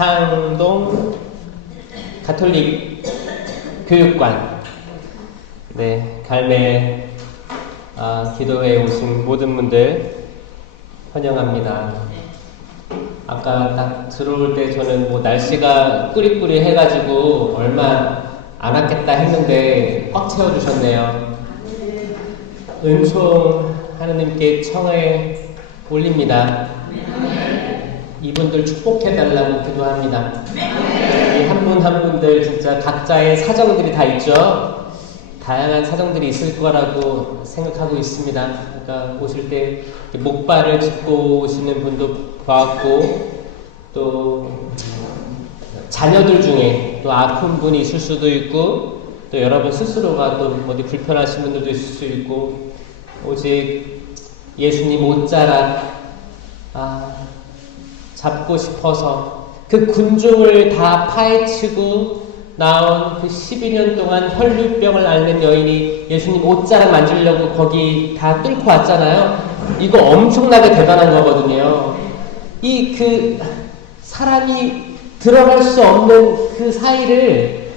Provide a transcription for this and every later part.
상동 가톨릭 교육관, 네, 갈매 기도회에 오신 모든 분들 환영합니다. 아까 딱 들어올 때 저는 뭐 날씨가 꾸리꾸리 해가지고 얼마 안 왔겠다 했는데 꽉 채워주셨네요. 은총 하느님께 청해 올립니다. 이분들 축복해달라고 기도합니다. 이 한 분 한 분들 진짜 각자의 사정들이 다 있죠. 다양한 사정들이 있을 거라고 생각하고 있습니다. 그러니까 오실 때 목발을 짚고 오시는 분도 봤고, 또 자녀들 중에 또 아픈 분이 있을 수도 있고, 또 여러분 스스로가 또 어디 불편하신 분들도 있을 수 있고, 오직 예수님 옷자락 잡고 싶어서 그 군중을 다 파헤치고 나온 그 12년 동안 혈류병을 앓는 여인이 예수님 옷자락 만지려고 거기 다 뚫고 왔잖아요. 이거 엄청나게 대단한 거거든요. 그 사람이 들어갈 수 없는 그 사이를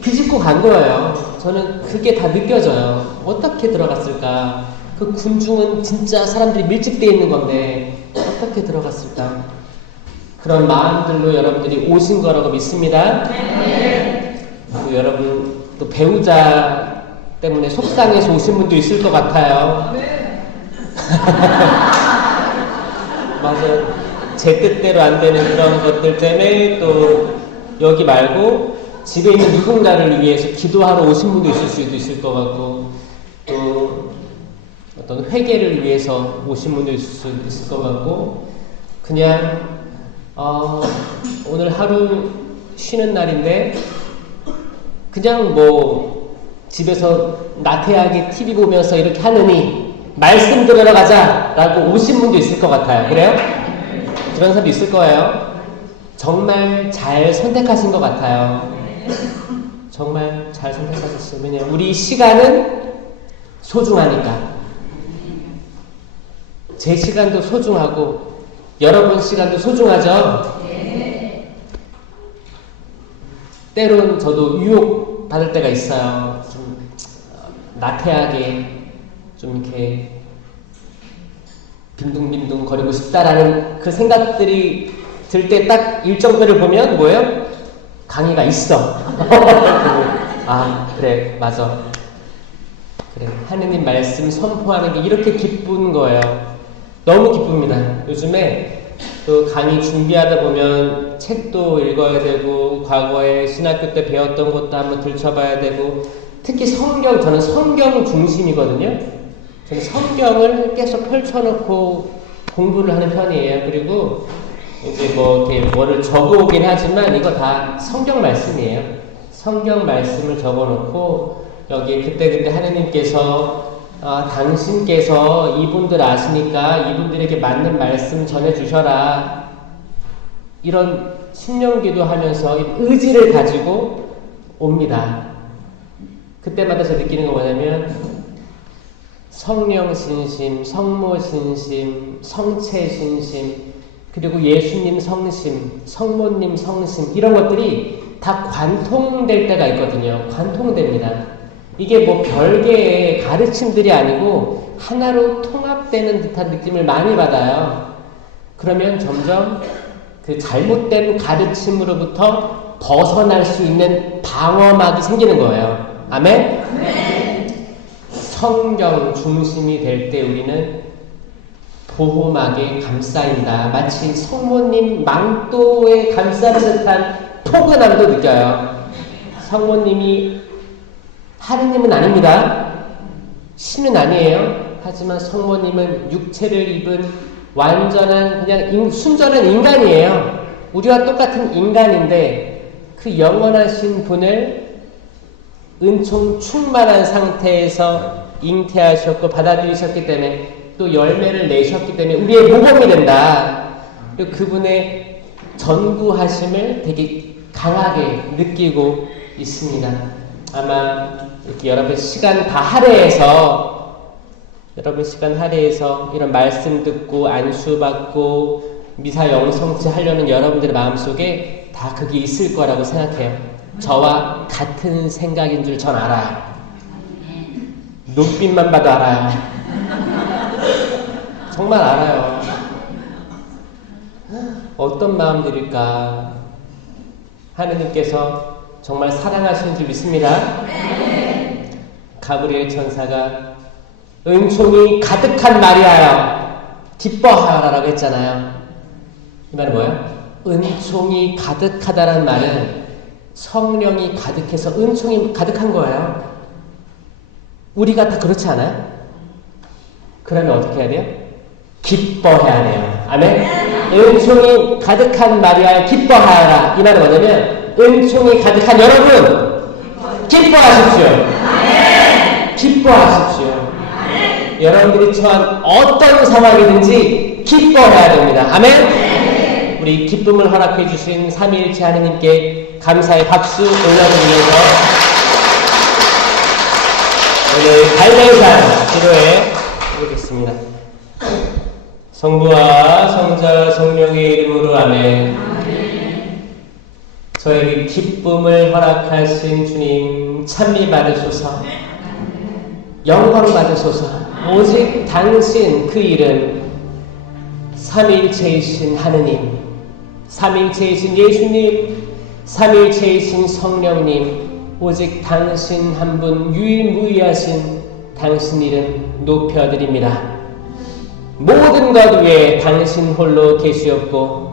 비집고 간 거예요. 저는 그게 다 느껴져요. 어떻게 들어갔을까? 그 군중은 진짜 사람들이 밀집되어 있는 건데 어떻게 들어갔을까? 그런 마음들로 여러분들이 오신 거라고 믿습니다. 또 여러분 또 배우자 때문에 속상해서 오신 분도 있을 것 같아요. 맞아요. 제 뜻대로 안 되는 그런 것들 때문에 또 여기 말고 집에 있는 누군가를 위해서 기도하러 오신 분도 있을 수도 있을 것 같고, 또 어떤 회개를 위해서 오신 분도 있을 수 있을 것 같고, 그냥 오늘 하루 쉬는 날인데 그냥 뭐 집에서 나태하게 TV 보면서 이렇게 하느니 말씀 들으러 가자 라고 오신 분도 있을 것 같아요. 그래요? 그런 사람도 있을 거예요. 정말 잘 선택하신 것 같아요. 정말 잘 선택하셨어요. 왜냐면 우리 시간은 소중하니까. 제 시간도 소중하고 여러분 시간도 소중하죠? 때론 저도 유혹 받을 때가 있어요. 좀 나태하게 좀 이렇게 빈둥빈둥 거리고 싶다라는 그 생각들이 들 때 딱 일정표를 보면 뭐예요? 강의가 있어. 그래, 맞아. 그래, 하느님 말씀 선포하는 게 이렇게 기쁜 거예요. 너무 기쁩니다. 요즘에 또 강의 준비하다 보면 책도 읽어야 되고, 과거에 신학교 때 배웠던 것도 한번 들춰봐야 되고, 특히 저는 성경 중심이거든요. 저는 성경을 계속 펼쳐놓고 공부를 하는 편이에요. 그리고 이제 이렇게 뭐를 적어오긴 하지만 이거 다 성경 말씀이에요. 성경 말씀을 적어놓고 여기 그때 하느님께서 당신께서 이분들 아시니까 이분들에게 맞는 말씀 전해주셔라. 이런 신령기도 하면서 의지를 가지고 옵니다. 그때마다 제가 느끼는 거 뭐냐면 성령 신심, 성모 신심, 성체 신심, 그리고 예수님 성심, 성모님 성심, 이런 것들이 다 관통될 때가 있거든요. 관통됩니다. 이게 뭐 별개의 가르침들이 아니고 하나로 통합되는 듯한 느낌을 많이 받아요. 그러면 점점 그 잘못된 가르침으로부터 벗어날 수 있는 방어막이 생기는 거예요. 아멘? 성경 중심이 될 때 우리는 보호막에 감싸인다. 마치 성모님 망토에 감싸는 듯한 포근함도 느껴요. 성모님이 하느님은 아닙니다. 신은 아니에요. 하지만 성모님은 육체를 입은 완전한 그냥 순전한 인간이에요. 우리와 똑같은 인간인데 그 영원하신 분을 은총 충만한 상태에서 잉태하셨고 받아들이셨기 때문에 또 열매를 내셨기 때문에 우리의 모범이 된다. 그리고 그분의 전구하심을 되게 강하게 느끼고 있습니다. 아마 이렇게 여러분 시간 할애해서 이런 말씀 듣고 안수 받고 미사 영성치 하려는 여러분들의 마음속에 다 그게 있을 거라고 생각해요. 저와 같은 생각인 줄 전 알아요. 눈빛만 봐도 알아요. 정말 알아요. 어떤 마음들일까? 하느님께서 정말 사랑하시는 줄 믿습니다. 가브리엘 천사가 은총이 가득한 마리아여 기뻐하라라고 했잖아요. 이 말은 뭐예요? 은총이 가득하다라는 말은 성령이 가득해서 은총이 가득한 거예요. 우리가 다 그렇지 않아요? 그러면 어떻게 해야 돼요? 기뻐해야 돼요. 아멘? 은총이 가득한 마리아여 기뻐하라. 이 말은 뭐냐면 은총이 가득한 여러분 기뻐하십시오. 기뻐하십시오. 여러분들이 처한 어떤 상황이든지 기뻐해야 됩니다. 아멘? 우리 기쁨을 허락해 주신 삼위일체 하느님께 감사의 박수 올려드리면서 오늘 갈매산 기도에 보겠습니다. 성부와 성자와 성령의 이름으로 아멘. 저에게 기쁨을 허락하신 주님 찬미 받으소서. 영광 받으소서. 오직 당신 그 이름 삼위일체이신 하느님, 삼위일체이신 예수님, 삼위일체이신 성령님, 오직 당신 한 분 유일무이하신 당신 이름 높여드립니다. 모든 것 위에 당신 홀로 계시었고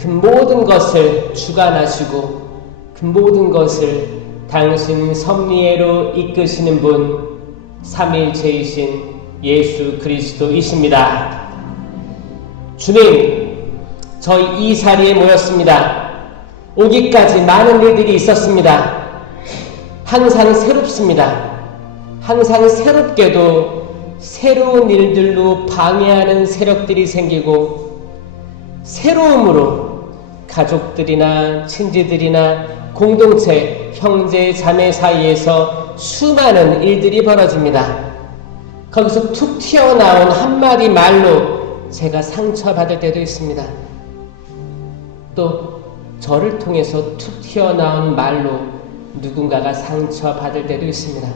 그 모든 것을 주관하시고 그 모든 것을 당신 섭리로 이끄시는 분 삼위일체이신 예수 그리스도이십니다. 주님, 저희 이 자리에 모였습니다. 오기까지 많은 일들이 있었습니다. 항상 새롭습니다. 항상 새롭게도 새로운 일들로 방해하는 세력들이 생기고 새로움으로 가족들이나 친지들이나 공동체, 형제, 자매 사이에서 수많은 일들이 벌어집니다. 거기서 툭 튀어나온 한마디 말로 제가 상처받을 때도 있습니다. 또 저를 통해서 툭 튀어나온 말로 누군가가 상처받을 때도 있습니다.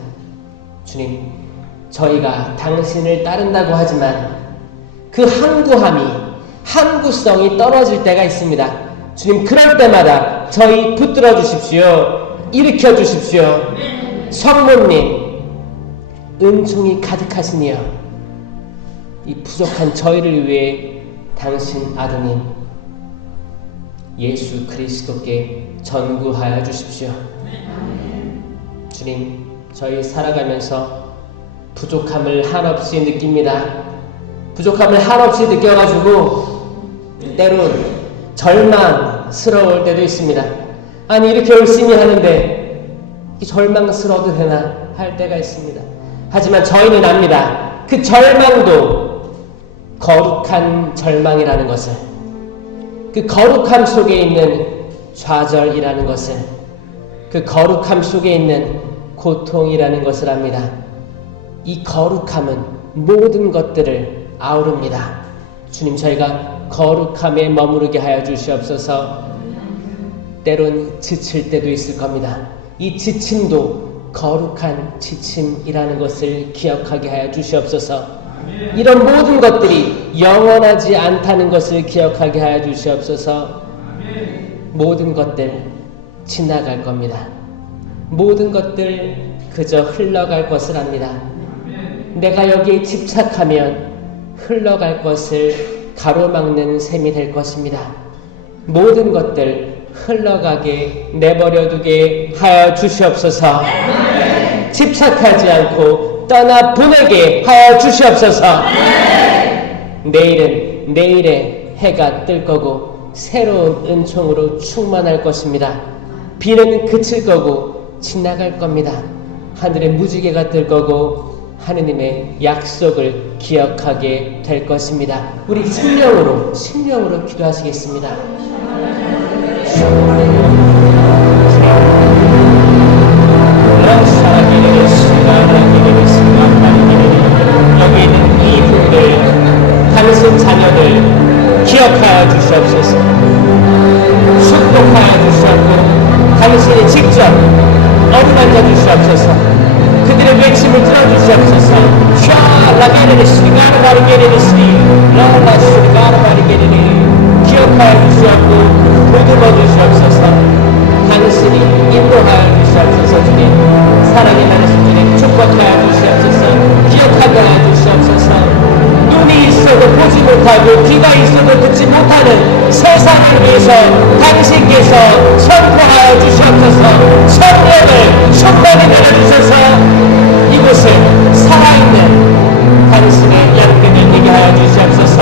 주님, 저희가 당신을 따른다고 하지만 그 항구함이, 항구성이 떨어질 때가 있습니다. 주님, 그럴 때마다 저희 붙들어 주십시오. 일으켜 주십시오. 성모님, 은총이 가득하시니여 이 부족한 저희를 위해 당신 아드님 예수 그리스도께 전구하여 주십시오. 주님, 저희 살아가면서 부족함을 한없이 느낍니다. 부족함을 한없이 느껴가지고 때론 절망스러울 때도 있습니다. 아니, 이렇게 열심히 하는데 절망스러워도 되나 할 때가 있습니다. 하지만 저희는 압니다. 그 절망도 거룩한 절망이라는 것을, 그 거룩함 속에 있는 좌절이라는 것을, 그 거룩함 속에 있는 고통이라는 것을 압니다. 이 거룩함은 모든 것들을 아우릅니다. 주님, 저희가 거룩함에 머무르게 하여 주시옵소서. 때론 지칠 때도 있을 겁니다. 이 지침도 거룩한 지침이라는 것을 기억하게 하여 주시옵소서. 이런 모든 것들이 영원하지 않다는 것을 기억하게 하여 주시옵소서. 모든 것들 지나갈 겁니다. 모든 것들 그저 흘러갈 것을 압니다. 내가 여기에 집착하면 흘러갈 것을 가로막는 셈이 될 것입니다. 모든 것들 흘러가게 내버려두게 하여 주시옵소서. 집착하지 않고 떠나 보내게 하여 주시옵소서. 내일은 내일의 해가 뜰 거고 새로운 은총으로 충만할 것입니다. 비는 그칠 거고 지나갈 겁니다. 하늘의 무지개가 뜰 거고 하느님의 약속을 기억하게 될 것입니다. 우리 심령으로 기도하시겠습니다. 여기 있는 이분들, 당신 자녀들, 기억하여 주시옵소서. 축복하여 주시옵고 당신이 직접 어루만져 주시옵소서. 그들의 외침을 들어주시옵소서. 샤라게르리시 가르바리게르리시 라마슈리 가르바리게르리 기억하여 주시옵고 보듬어 주시옵소서. 당신이 인도하여 주시옵소서. 주님 사랑의 말씀 주님 축복하여 주시옵소서. 기억하게 하여 주시옵소서. 눈이 있어도 보지 못하고 귀가 있어도 듣지 못하는 세상을 위해서 당신께서 선포하여 주시옵소서. 성령을 충만히 내려주셔서 이곳을 살아있는 당신의 양들을 되게 하여 주시옵소서.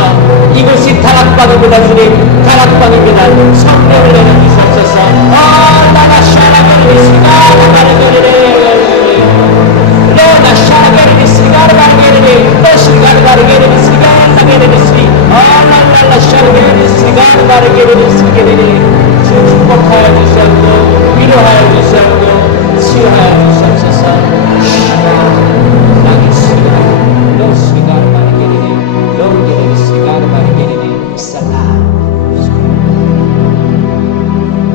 이곳이 다락방입니다. 주님 다락방입니다. 성령을 내려주시옵소서. 나가 샤라가리스가 나가르거리래 러나 샤라가리스가 나가르거리래 러시가 나가르거리래 스가 나가르거리래 랄랄라 샤라가리스가 나가르거리래 주 축복하여 주시옵고 위로하여 주시옵고 치유하여 주시옵소서. 나기시가 러시가 나가르거리래 런게리스가 나가르거리래 살라.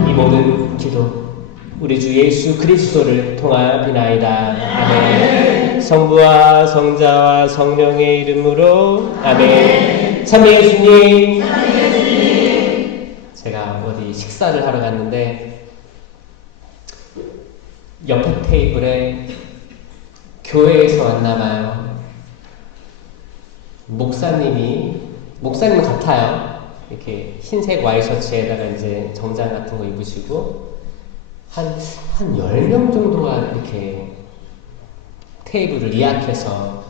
이 모든 기도 우리 주 예수 그리스도를 통하여 비나이다. 아멘. 성부와 성자와 성령의 이름으로 아멘. 참 예수님. 제가 어디 식사를 하러 갔는데 옆에 테이블에 교회에서 왔나봐요. 목사님 같아요. 이렇게 흰색 와이셔츠에다가 이제 정장 같은 거 입으시고 한 10명 정도가 이렇게 테이블을 예약해서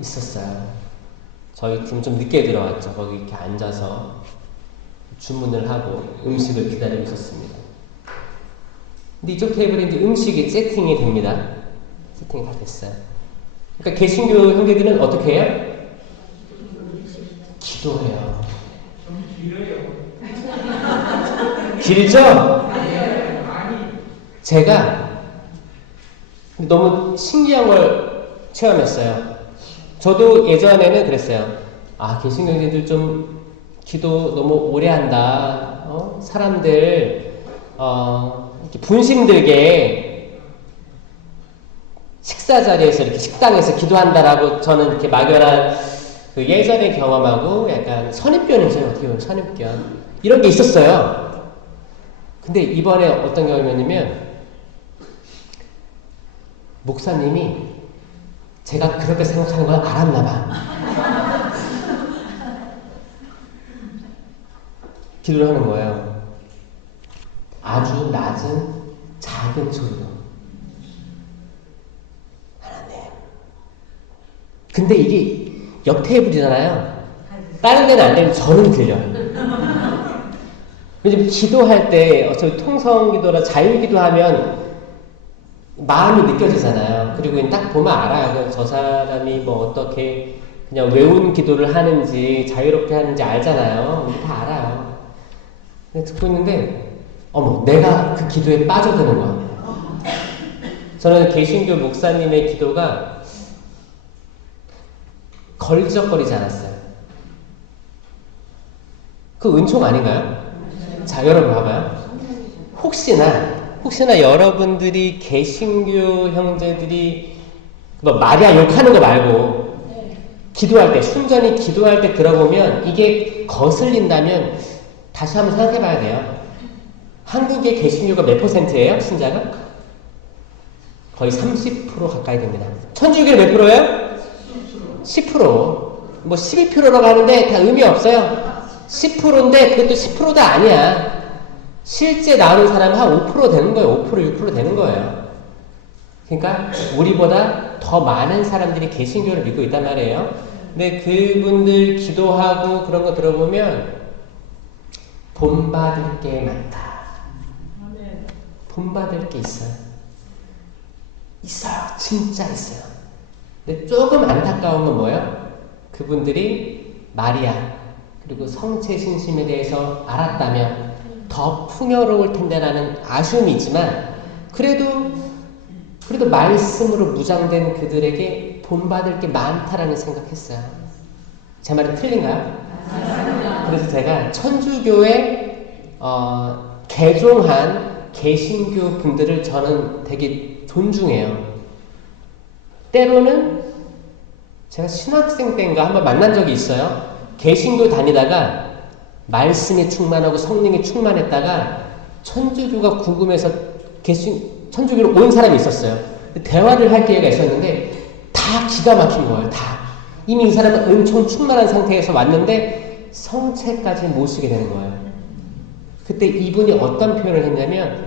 있었어요. 저희 팀 좀 늦게 들어왔죠. 거기 이렇게 앉아서 주문을 하고 음식을 기다리고 있었습니다. 근데 이쪽 테이블에 이제 음식이 세팅이 됩니다. 세팅이 다 됐어요. 그러니까 개신교 형제들은 어떻게 해요? 기도해요. 길죠? 제가 너무 신기한 걸 체험했어요. 저도 예전에는 그랬어요. 개신교 형제들 좀 기도 너무 오래 한다. 사람들 이렇게 분심 들게 식사 자리에서 이렇게 식당에서 기도한다라고 저는 이렇게 막연한 그 예전의 경험하고 약간 선입견이죠. 어떻게 보면 선입견 이런 게 있었어요. 근데 이번에 어떤 경험이었냐면 목사님이 제가 그렇게 생각하는 걸 알았나 봐. 기도를 하는 거예요. 아주 낮은 작은 소리로. 하나님. 근데 이게 옆 테이블이잖아요. 다른 데는 안 되면 저는 들려요. 왜냐면 기도할 때 어차피 통성기도나 자율기도하면 마음이 느껴지잖아요. 그리고 딱 보면 알아요. 저 사람이 뭐 어떻게 그냥 외운 기도를 하는지 자유롭게 하는지 알잖아요. 다 알아요. 듣고 있는데 내가 그 기도에 빠져드는 거야. 저는 개신교 목사님의 기도가 걸적거리지 않았어요. 그 은총 아닌가요? 자, 여러분 봐봐요. 혹시나 여러분들이 개신교 형제들이 마리아 욕하는 거 말고 기도할 때, 순전히 기도할 때 들어보면 이게 거슬린다면 다시 한번 생각해 봐야 돼요. 한국의 개신교가 몇 %예요? 신자가? 거의 30% 가까이 됩니다. 천주교는 몇 %예요? 10%. 뭐 12%라고 하는데 다 의미 없어요. 10%인데 그것도 10%도 아니야. 실제 나오는 사람은 한 5% 되는 거예요. 5%, 6% 되는 거예요. 그러니까 우리보다 더 많은 사람들이 개신교를 믿고 있단 말이에요. 근데 그분들 기도하고 그런 거 들어보면 본받을 게 많다. 본받을 게 있어요. 진짜 있어요. 근데 조금 안타까운 건 뭐예요? 그분들이 마리아 그리고 성체 신심에 대해서 알았다면 더 풍요로울 텐데라는 아쉬움이 있지만 그래도 말씀으로 무장된 그들에게 본받을 게 많다라는 생각했어요. 제 말은 틀린가요? 그래서 제가 천주교에 개종한 개신교 분들을 저는 되게 존중해요. 때로는 제가 신학생 때인가 한번 만난 적이 있어요. 개신교 다니다가 말씀이 충만하고 성령이 충만했다가 천주교가 궁금해서 천주교로 온 사람이 있었어요. 대화를 할 기회가 있었는데 다 기가 막힌 거예요. 다. 이미 이 사람은 엄청 충만한 상태에서 왔는데 성체까지 모시게 되는 거예요. 그때 이분이 어떤 표현을 했냐면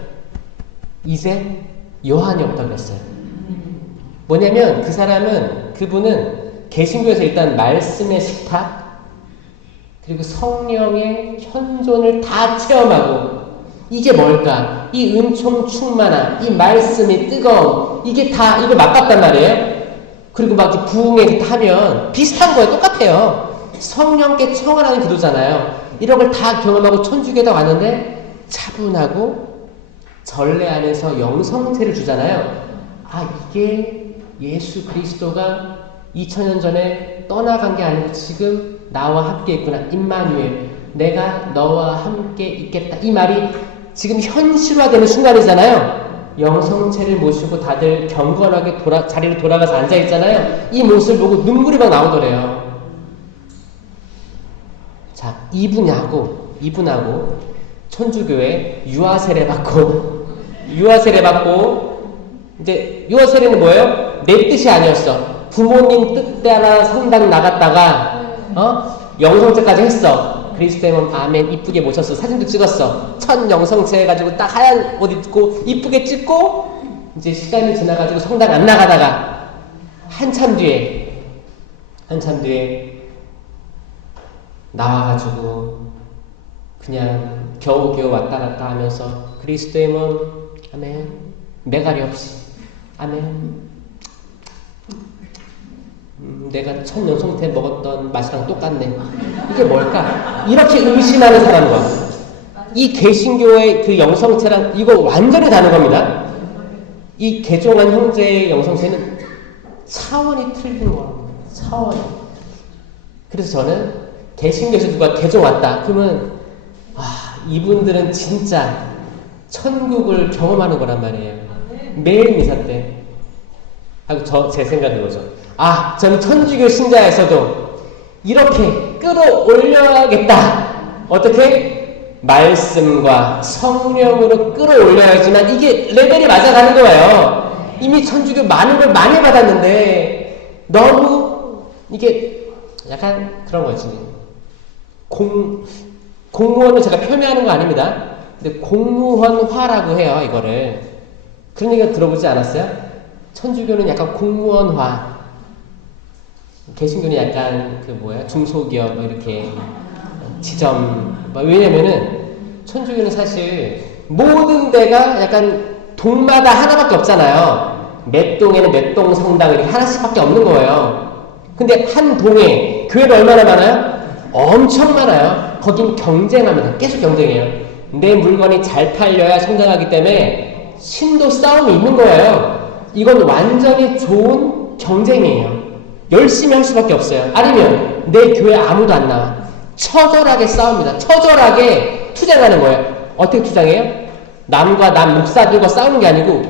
이제 요한이 없다고 했어요. 뭐냐면 그분은 개신교에서 일단 말씀의 식탁 그리고 성령의 현존을 다 체험하고 이게 뭘까? 이 은총 충만함, 이 말씀이 뜨거움 이게 다 이거 맞봤단 말이에요. 그리고 막 부흥에 하면 비슷한 거예요. 똑같아요. 성령께 청하라는 기도잖아요. 이런 걸 다 경험하고 천주교에다 왔는데 차분하고 전례 안에서 영성체를 주잖아요. 이게 예수 그리스도가 2000년 전에 떠나간 게 아니고 지금 나와 함께 있구나. 임마누엘, 내가 너와 함께 있겠다. 이 말이 지금 현실화되는 순간이잖아요. 영성체를 모시고 다들 경건하게 자리로 돌아가서 앉아있잖아요. 이 모습을 보고 눈물이 막 나오더래요. 자, 이분하고 천주교에 유아세례 받고 이제 유아세례는 뭐예요? 내 뜻이 아니었어. 부모님 뜻대로 성당 나갔다가 영성체까지 했어. 그리스도의 아멘 이쁘게 모셨어. 사진도 찍었어. 첫 영성체 해가지고 딱 하얀 옷 입고 이쁘게 찍고 이제 시간이 지나가지고 성당 안 나가다가 한참 뒤에 나와가지고 그냥 겨우겨우 왔다 갔다 하면서 그리스도의 몸 아멘 매가리 없이 아멘 내가 첫 영성태 먹었던 맛이랑 똑같네. 이게 뭘까? 이렇게 의심하는 사람과 이 개신교의 그 영성체랑 이거 완전히 다른 겁니다. 이 개종한 형제의 영성체는 차원이 틀린 거랍니다. 차원이. 그래서 저는 개신교에서 누가 개종 왔다 그러면 이분들은 진짜 천국을 경험하는 거란 말이에요. 매일 미사 때 하고 제 생각인 거죠. 저는 천주교 신자에서도 이렇게 끌어올려야겠다. 어떻게? 말씀과 성령으로 끌어올려야지만 이게 레벨이 맞아가는 거예요. 이미 천주교 많은 걸 많이 받았는데 너무 이게 약간 그런 거지. 공무원을 제가 폄훼하는 거 아닙니다. 근데 공무원화라고 해요, 이거를. 그런 얘기 들어보지 않았어요? 천주교는 약간 공무원화. 개신교는 약간 중소기업 이렇게 지점 왜냐면은 천주교는 사실 모든 데가 약간 동마다 하나밖에 없잖아요. 몇 동에는 몇 동 성당 이렇게 하나씩밖에 없는 거예요. 근데 한 동에 교회가 얼마나 많아요? 엄청 많아요. 거긴 경쟁합니다. 계속 경쟁해요. 내 물건이 잘 팔려야 성장하기 때문에 신도 싸움이 있는 거예요. 이건 완전히 좋은 경쟁이에요. 열심히 할 수밖에 없어요. 아니면 내 교회 아무도 안 나와. 처절하게 싸웁니다. 처절하게 투쟁하는 거예요. 어떻게 투쟁해요? 남과 남 목사들과 싸우는 게 아니고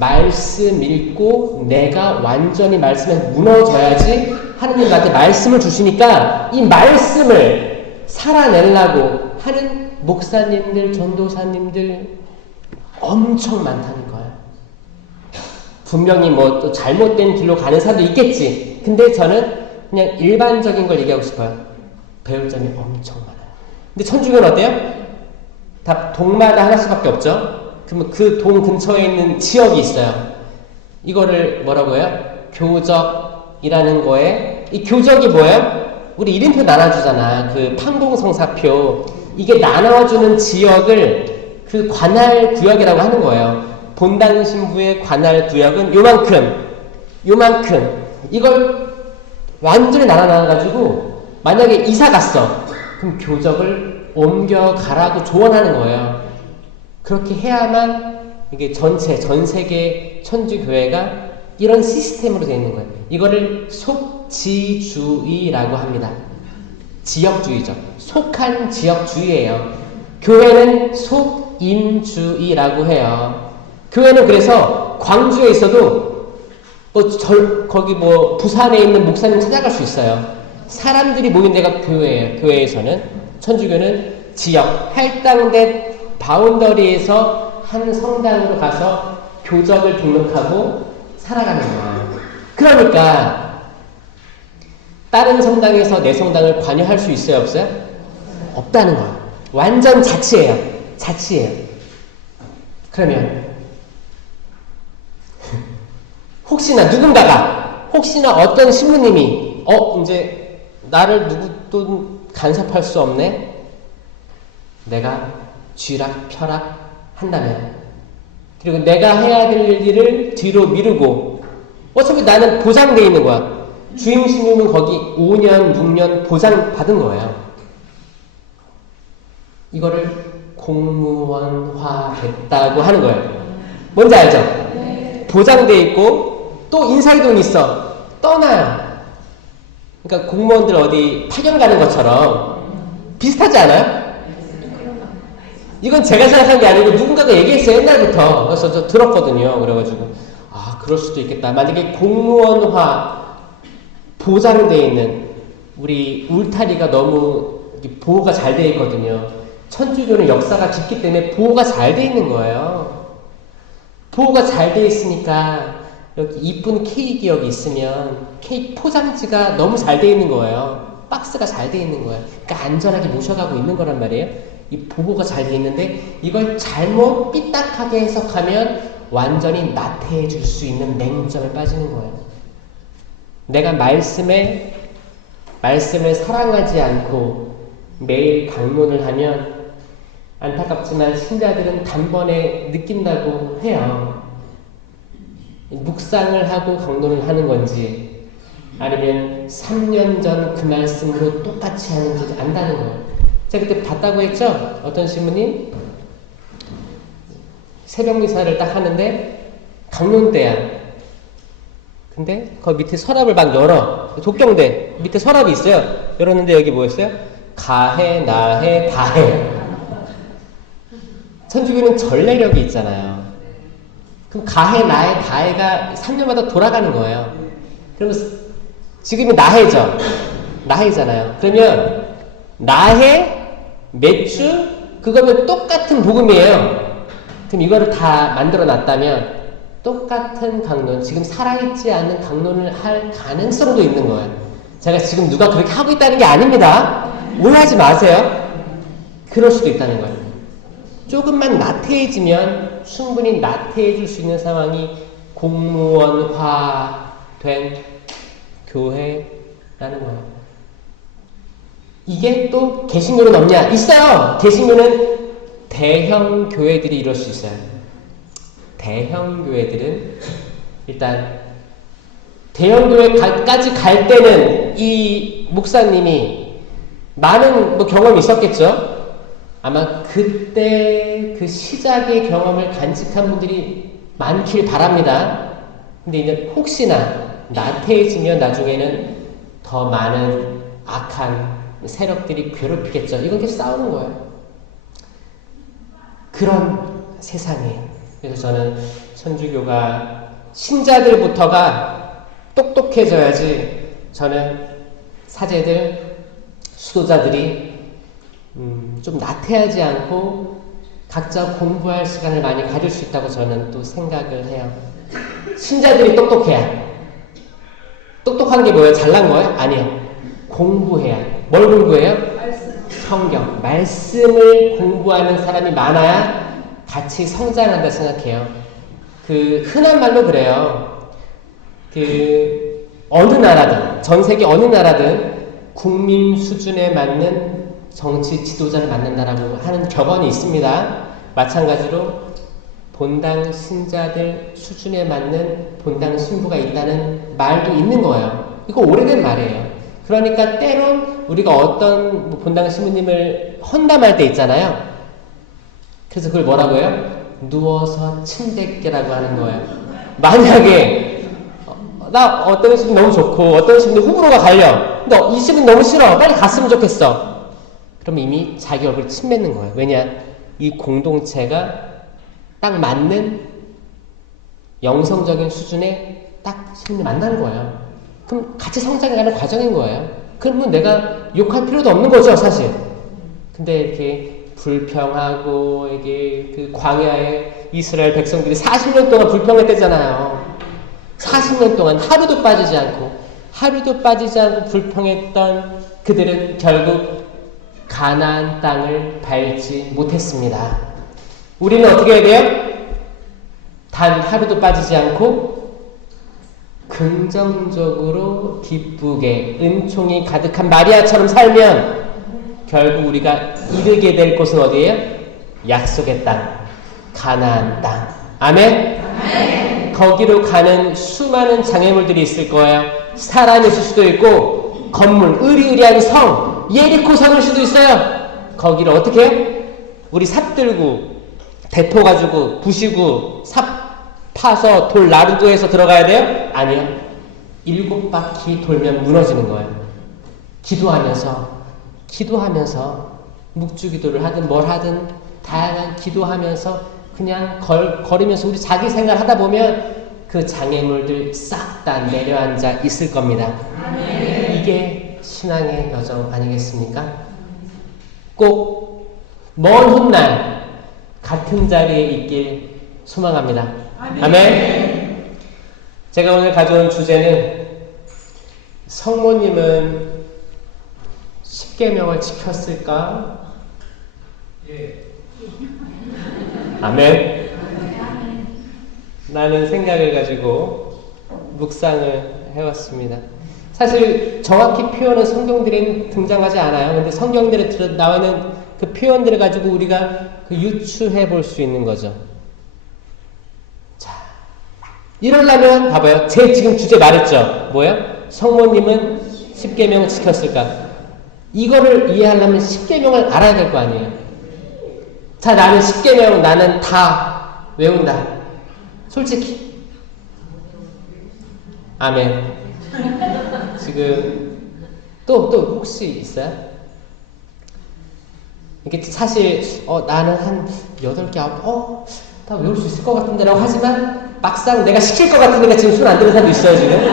말씀 읽고 내가 완전히 말씀에 무너져야지 하느님 나한테 말씀을 주시니까 이 말씀을 살아내려고 하는 목사님들, 전도사님들 엄청 많다는 거예요. 분명히 또 잘못된 길로 가는 사람도 있겠지. 근데 저는 그냥 일반적인 걸 얘기하고 싶어요. 배울 점이 엄청 많아요. 근데 천주교는 어때요? 다 동마다 하나씩밖에 없죠? 그러면 그 동 근처에 있는 지역이 있어요. 이거를 뭐라고 해요? 교적이라는 거에 이 교적이 뭐예요? 우리 이름표 나눠주잖아. 그 판공성사표. 이게 나눠주는 지역을 그 관할 구역이라고 하는 거예요. 본당 신부의 관할 구역은 요만큼. 이걸 완전히 나눠가지고 만약에 이사 갔어. 그럼 교적을 옮겨가라고 조언하는 거예요. 그렇게 해야만 이게 전 세계 천주교회가 이런 시스템으로 되어 있는 거예요. 이거를 속지주의라고 합니다. 지역주의죠. 속한 지역주의예요. 교회는 속임주의라고 해요. 교회는 그래서 광주에 있어도 거기 부산에 있는 목사님 찾아갈 수 있어요. 사람들이 모인 데가 교회예요. 교회에서는 천주교는 지역 할당된 바운더리에서 한 성당으로 가서 교적을 등록하고 살아가는 거예요. 그러니까 다른 성당에서 내 성당을 관여할 수 있어요, 없어요? 없다는 거예요. 완전 자치예요. 자치예요. 그러면 혹시나 누군가가 혹시나 어떤 신부님이 이제 나를 누구도 간섭할 수 없네. 내가 쥐락펴락 한다면 그리고 내가 해야 될 일을 뒤로 미루고 어차피 나는 보장돼 있는 거야. 주임 신부는 거기 5년, 6년 보장 받은 거예요. 이거를 공무원화 됐다고 하는 거예요. 뭔지 알죠? 네. 보장돼 있고 또 인사이동이 있어. 떠나요. 그러니까 공무원들 어디 파견 가는 것처럼 비슷하지 않아요? 이건 제가 생각한 게 아니고 누군가가 얘기했어요. 옛날부터. 그래서 저 들었거든요. 그래가지고 그럴 수도 있겠다. 만약에 공무원화 보장되어 있는 우리 울타리가 너무 보호가 잘 되어 있거든요. 천주교는 역사가 깊기 때문에 보호가 잘 되어 있는 거예요. 보호가 잘 되어 있으니까 여기 이쁜 케이크 여기 있으면 케이크 포장지가 너무 잘 되어 있는 거예요. 박스가 잘 되어 있는 거예요. 그러니까 안전하게 모셔가고 있는 거란 말이에요. 이 보호가 잘 되어 있는데 이걸 잘못 삐딱하게 해석하면 완전히 나태해 줄 수 있는 맹점에 빠지는 거예요. 내가 말씀을 사랑하지 않고 매일 강론을 하면 안타깝지만 신자들은 단번에 느낀다고 해요. 묵상을 하고 강론을 하는 건지 아니면 3년 전 그 말씀으로 똑같이 하는지 안다는 거예요. 제가 그때 봤다고 했죠? 어떤 신부님 새벽 미사를 딱 하는데 강론 때야. 근데 거기 밑에 서랍을 막 열어. 독경대 밑에 서랍이 있어요. 열었는데 여기 뭐였어요? 가해, 나해, 다해. 천주교는 전례력이 있잖아요. 그럼 가해, 나해, 다해가 3년마다 돌아가는 거예요. 그러면 지금이 나해죠. 나해잖아요. 그러면 나해, 매주 그거면 똑같은 복음이에요. 그럼 이거를 다 만들어 놨다면 똑같은 강론, 지금 살아있지 않은 강론을 할 가능성도 있는 거예요. 제가 지금 누가 그렇게 하고 있다는 게 아닙니다. 오해하지 마세요. 그럴 수도 있다는 거예요. 조금만 나태해지면 충분히 나태해질 수 있는 상황이 공무원화된 교회라는 거예요. 이게 또 개신교는 없냐? 있어요. 개신교는 대형 교회들이 이럴 수 있어요. 대형 교회들은 일단 대형 교회까지 갈 때는 이 목사님이 많은 경험이 있었겠죠. 아마 그때 그 시작의 경험을 간직한 분들이 많길 바랍니다. 근데 이제 혹시나 나태해지면 나중에는 더 많은 악한 세력들이 괴롭히겠죠. 이건 계속 싸우는 거예요. 그런 세상이에요. 그래서 저는 천주교가 신자들부터가 똑똑해져야지 저는 사제들, 수도자들이 좀 나태하지 않고 각자 공부할 시간을 많이 가질 수 있다고 저는 또 생각을 해요. 신자들이 똑똑해야. 똑똑한 게 뭐예요? 잘난 거예요? 아니요. 공부해야. 뭘 공부해요? 성경. 말씀을 공부하는 사람이 많아야 같이 성장한다 생각해요. 흔한 말로 그래요. 어느 나라든, 전 세계 어느 나라든 국민 수준에 맞는 정치 지도자를 만난다라고 하는 격언이 있습니다. 마찬가지로 본당 신자들 수준에 맞는 본당 신부가 있다는 말도 있는 거예요. 이거 오래된 말이에요. 그러니까 때론 우리가 어떤 본당 신부님을 헌담할 때 있잖아요. 그래서 그걸 뭐라고 해요? 누워서 침대깨라고 하는 거예요. 만약에 나 어떤 신부 너무 좋고 어떤 신부 호불호가 갈려. 근데 이 집은 너무 싫어. 빨리 갔으면 좋겠어. 그럼 이미 자기 얼굴에 침 뱉는 거예요. 왜냐? 이 공동체가 딱 맞는 영성적인 수준에 딱 심리 만나는 거예요. 그럼 같이 성장해가는 과정인 거예요. 그러면 내가 욕할 필요도 없는 거죠, 사실. 근데 이렇게 불평하고 이게 그 광야에 이스라엘 백성들이 40년 동안 불평했대잖아요. 40년 동안 하루도 빠지지 않고 불평했던 그들은 결국 가나안 땅을 밟지 못했습니다. 우리는 어떻게 해야 돼요? 단 하루도 빠지지 않고 긍정적으로 기쁘게 은총이 가득한 마리아처럼 살면 결국 우리가 이르게 될 곳은 어디예요? 약속의 땅, 가나안 땅. 아멘? 아멘. 거기로 가는 수많은 장애물들이 있을 거예요. 사람이 있을 수도 있고 건물, 으리으리한 성, 예리코 성일 수도 있어요. 거기를 어떻게 해요? 우리 삽 들고 대포 가지고 부시고 삽 파서 돌 나르고 해서 들어가야 돼요? 아니요. 7바퀴 돌면 무너지는 거예요. 기도하면서 묵주기도를 하든 뭘 하든 다양한 기도하면서 그냥 걸으면서 우리 자기 생활 하다 보면 그 장애물들 싹 다 내려앉아 있을 겁니다. 아멘. 이게 신앙의 여정 아니겠습니까? 꼭 먼 훗날 같은 자리에 있길 소망합니다. 아멘. 아멘. 제가 오늘 가져온 주제는 성모님은 10계명을 지켰을까? 예. 아멘. 라는 생각을 가지고 묵상을 해왔습니다. 사실 정확히 표현은 성경들에는 등장하지 않아요. 근데 성경들에 나와 있는 그 표현들을 가지고 우리가 그 유추해 볼 수 있는 거죠. 자, 이러려면 봐봐요. 제 지금 주제 말했죠. 뭐예요? 성모님은 10계명을 지켰을까? 이거를 이해하려면 10계명을 알아야 될 거 아니에요. 자, 나는 10계명 나는 다 외운다. 솔직히. 아멘. 지금 또 혹시 있어요? 이게 사실 나는 한 8개, 9개 다 외울 수 있을 것 같은데 라고 하지만 막상 내가 시킬 것 같으니까 지금 손 안 드는 사람도 있어요. 지금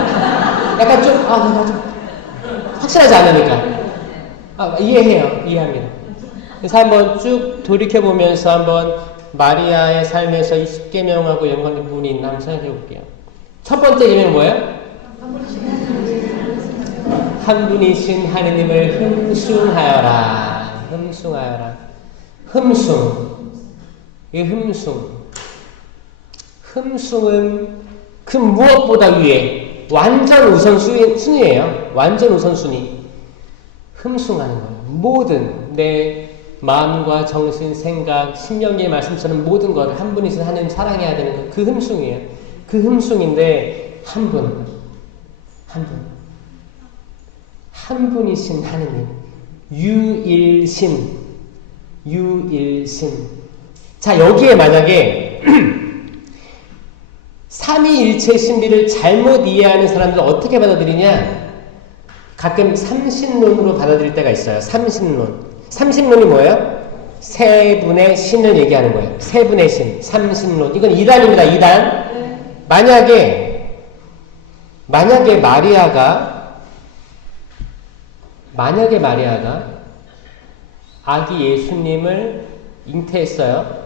약간 좀 내가 좀 확실하지 않으니까 이해합니다. 그래서 한번 쭉 돌이켜보면서 한번 마리아의 삶에서 이 10계명하고 연관된 부분이 있나 한번 생각해 볼게요. 첫 번째 계명 뭐예요? 한 분이신 하느님을 흠숭하여라. 이 흠숭은 그 무엇보다 위에 완전 우선순위예요. 완전 우선순위. 흠숭하는 거예요. 모든 내 마음과 정신, 생각, 신명기의 말씀처럼 모든 걸 한 분이신 하나님 사랑해야 되는 거. 그 흠숭이에요. 그 흠숭인데 한 분이신 하느님. 유일신. 자, 여기에 만약에 삼위일체 신비를 잘못 이해하는 사람들은 어떻게 받아들이냐? 가끔 삼신론으로 받아들일 때가 있어요. 삼신론이 뭐예요? 세 분의 신을 얘기하는 거예요. 세 분의 신, 삼신론. 이건 이단입니다. 이단. 만약에 마리아가 아기 예수님을 잉태했어요.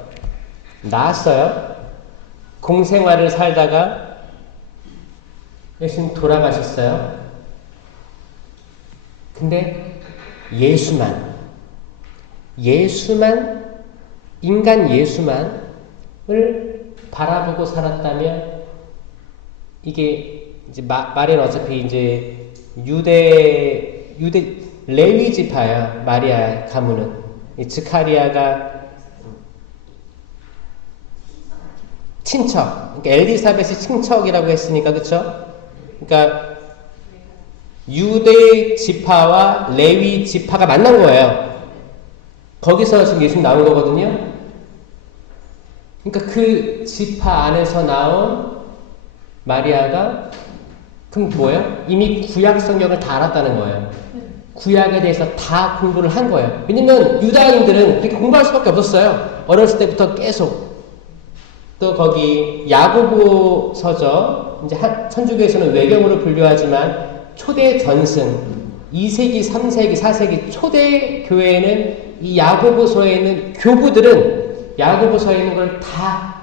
낳았어요. 공생활을 살다가 예수님 돌아가셨어요. 근데 인간 예수만을 바라보고 살았다면 이게 이제 마리아는 어차피 이제 유대 레위 지파야. 마리아 가문은 즈카리아가 친척, 그러니까 엘리사벳이 친척이라고 했으니까, 그쵸? 그러니까 유대 지파와 레위 지파가 만난 거예요. 거기서 지금 예수님 나온 거거든요. 그러니까 그 지파 안에서 나온 마리아가 그럼 뭐예요? 이미 구약 성경을 다 알았다는 거예요. 구약에 대해서 다 공부를 한 거예요. 왜냐면 유다인들은 그렇게 공부할 수밖에 없었어요. 어렸을 때부터 계속. 또 거기 야고보서죠. 이제 천주교에서는 외경으로 분류하지만 초대 전승 2세기, 3세기, 4세기 초대 교회에는 이 야고보서에 있는 교부들은 야고보서에 있는 걸 다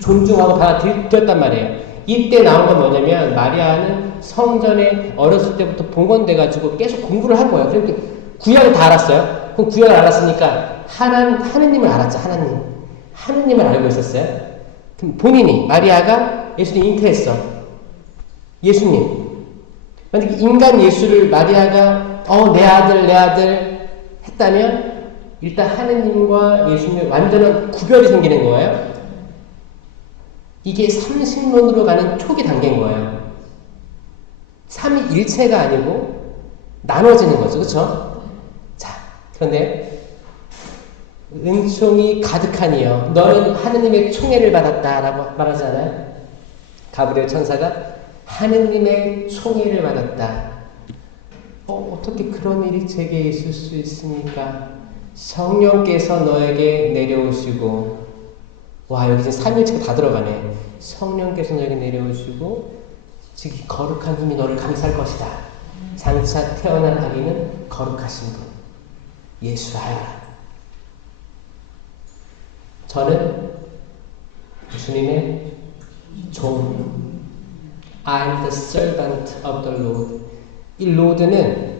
존중하고 받아들였단 말이에요. 이때 나온 건 뭐냐면 마리아는 성전에 어렸을 때부터 봉건돼가지고 계속 공부를 한 거예요. 그러니까 구약을 다 알았어요. 그럼 구약을 알았으니까 하느님을 알았죠. 하느님을 알고 있었어요. 그럼 본인이 마리아가 예수님 잉태했어. 예수님. 만약에 인간 예수를 마리아가 내 아들 했다면 일단 하느님과 예수님의 완전한 구별이 생기는 거예요. 이게 삼신론으로 가는 초기 단계인 거예요. 삼위일체가 아니고 나눠지는 거죠. 그렇죠? 자, 그런데 은총이 가득하니요 너는 하느님의 총애를 받았다라고 말하잖아요. 가브리엘 천사가 하느님의 총애를 받았다. 어떻게 그런 일이 제게 있을 수 있습니까? 성령께서 너에게 내려오시고 와 여기 지금 삼위일체가 다 들어가네. 성령께서 너에게 내려오시고 즉 거룩한 힘이 너를 감쌀 것이다. 장차 태어난 아기는 거룩하신 분 예수라 하여라. 저는 주님의 종 I'm the servant of the Lord. 이 Lord는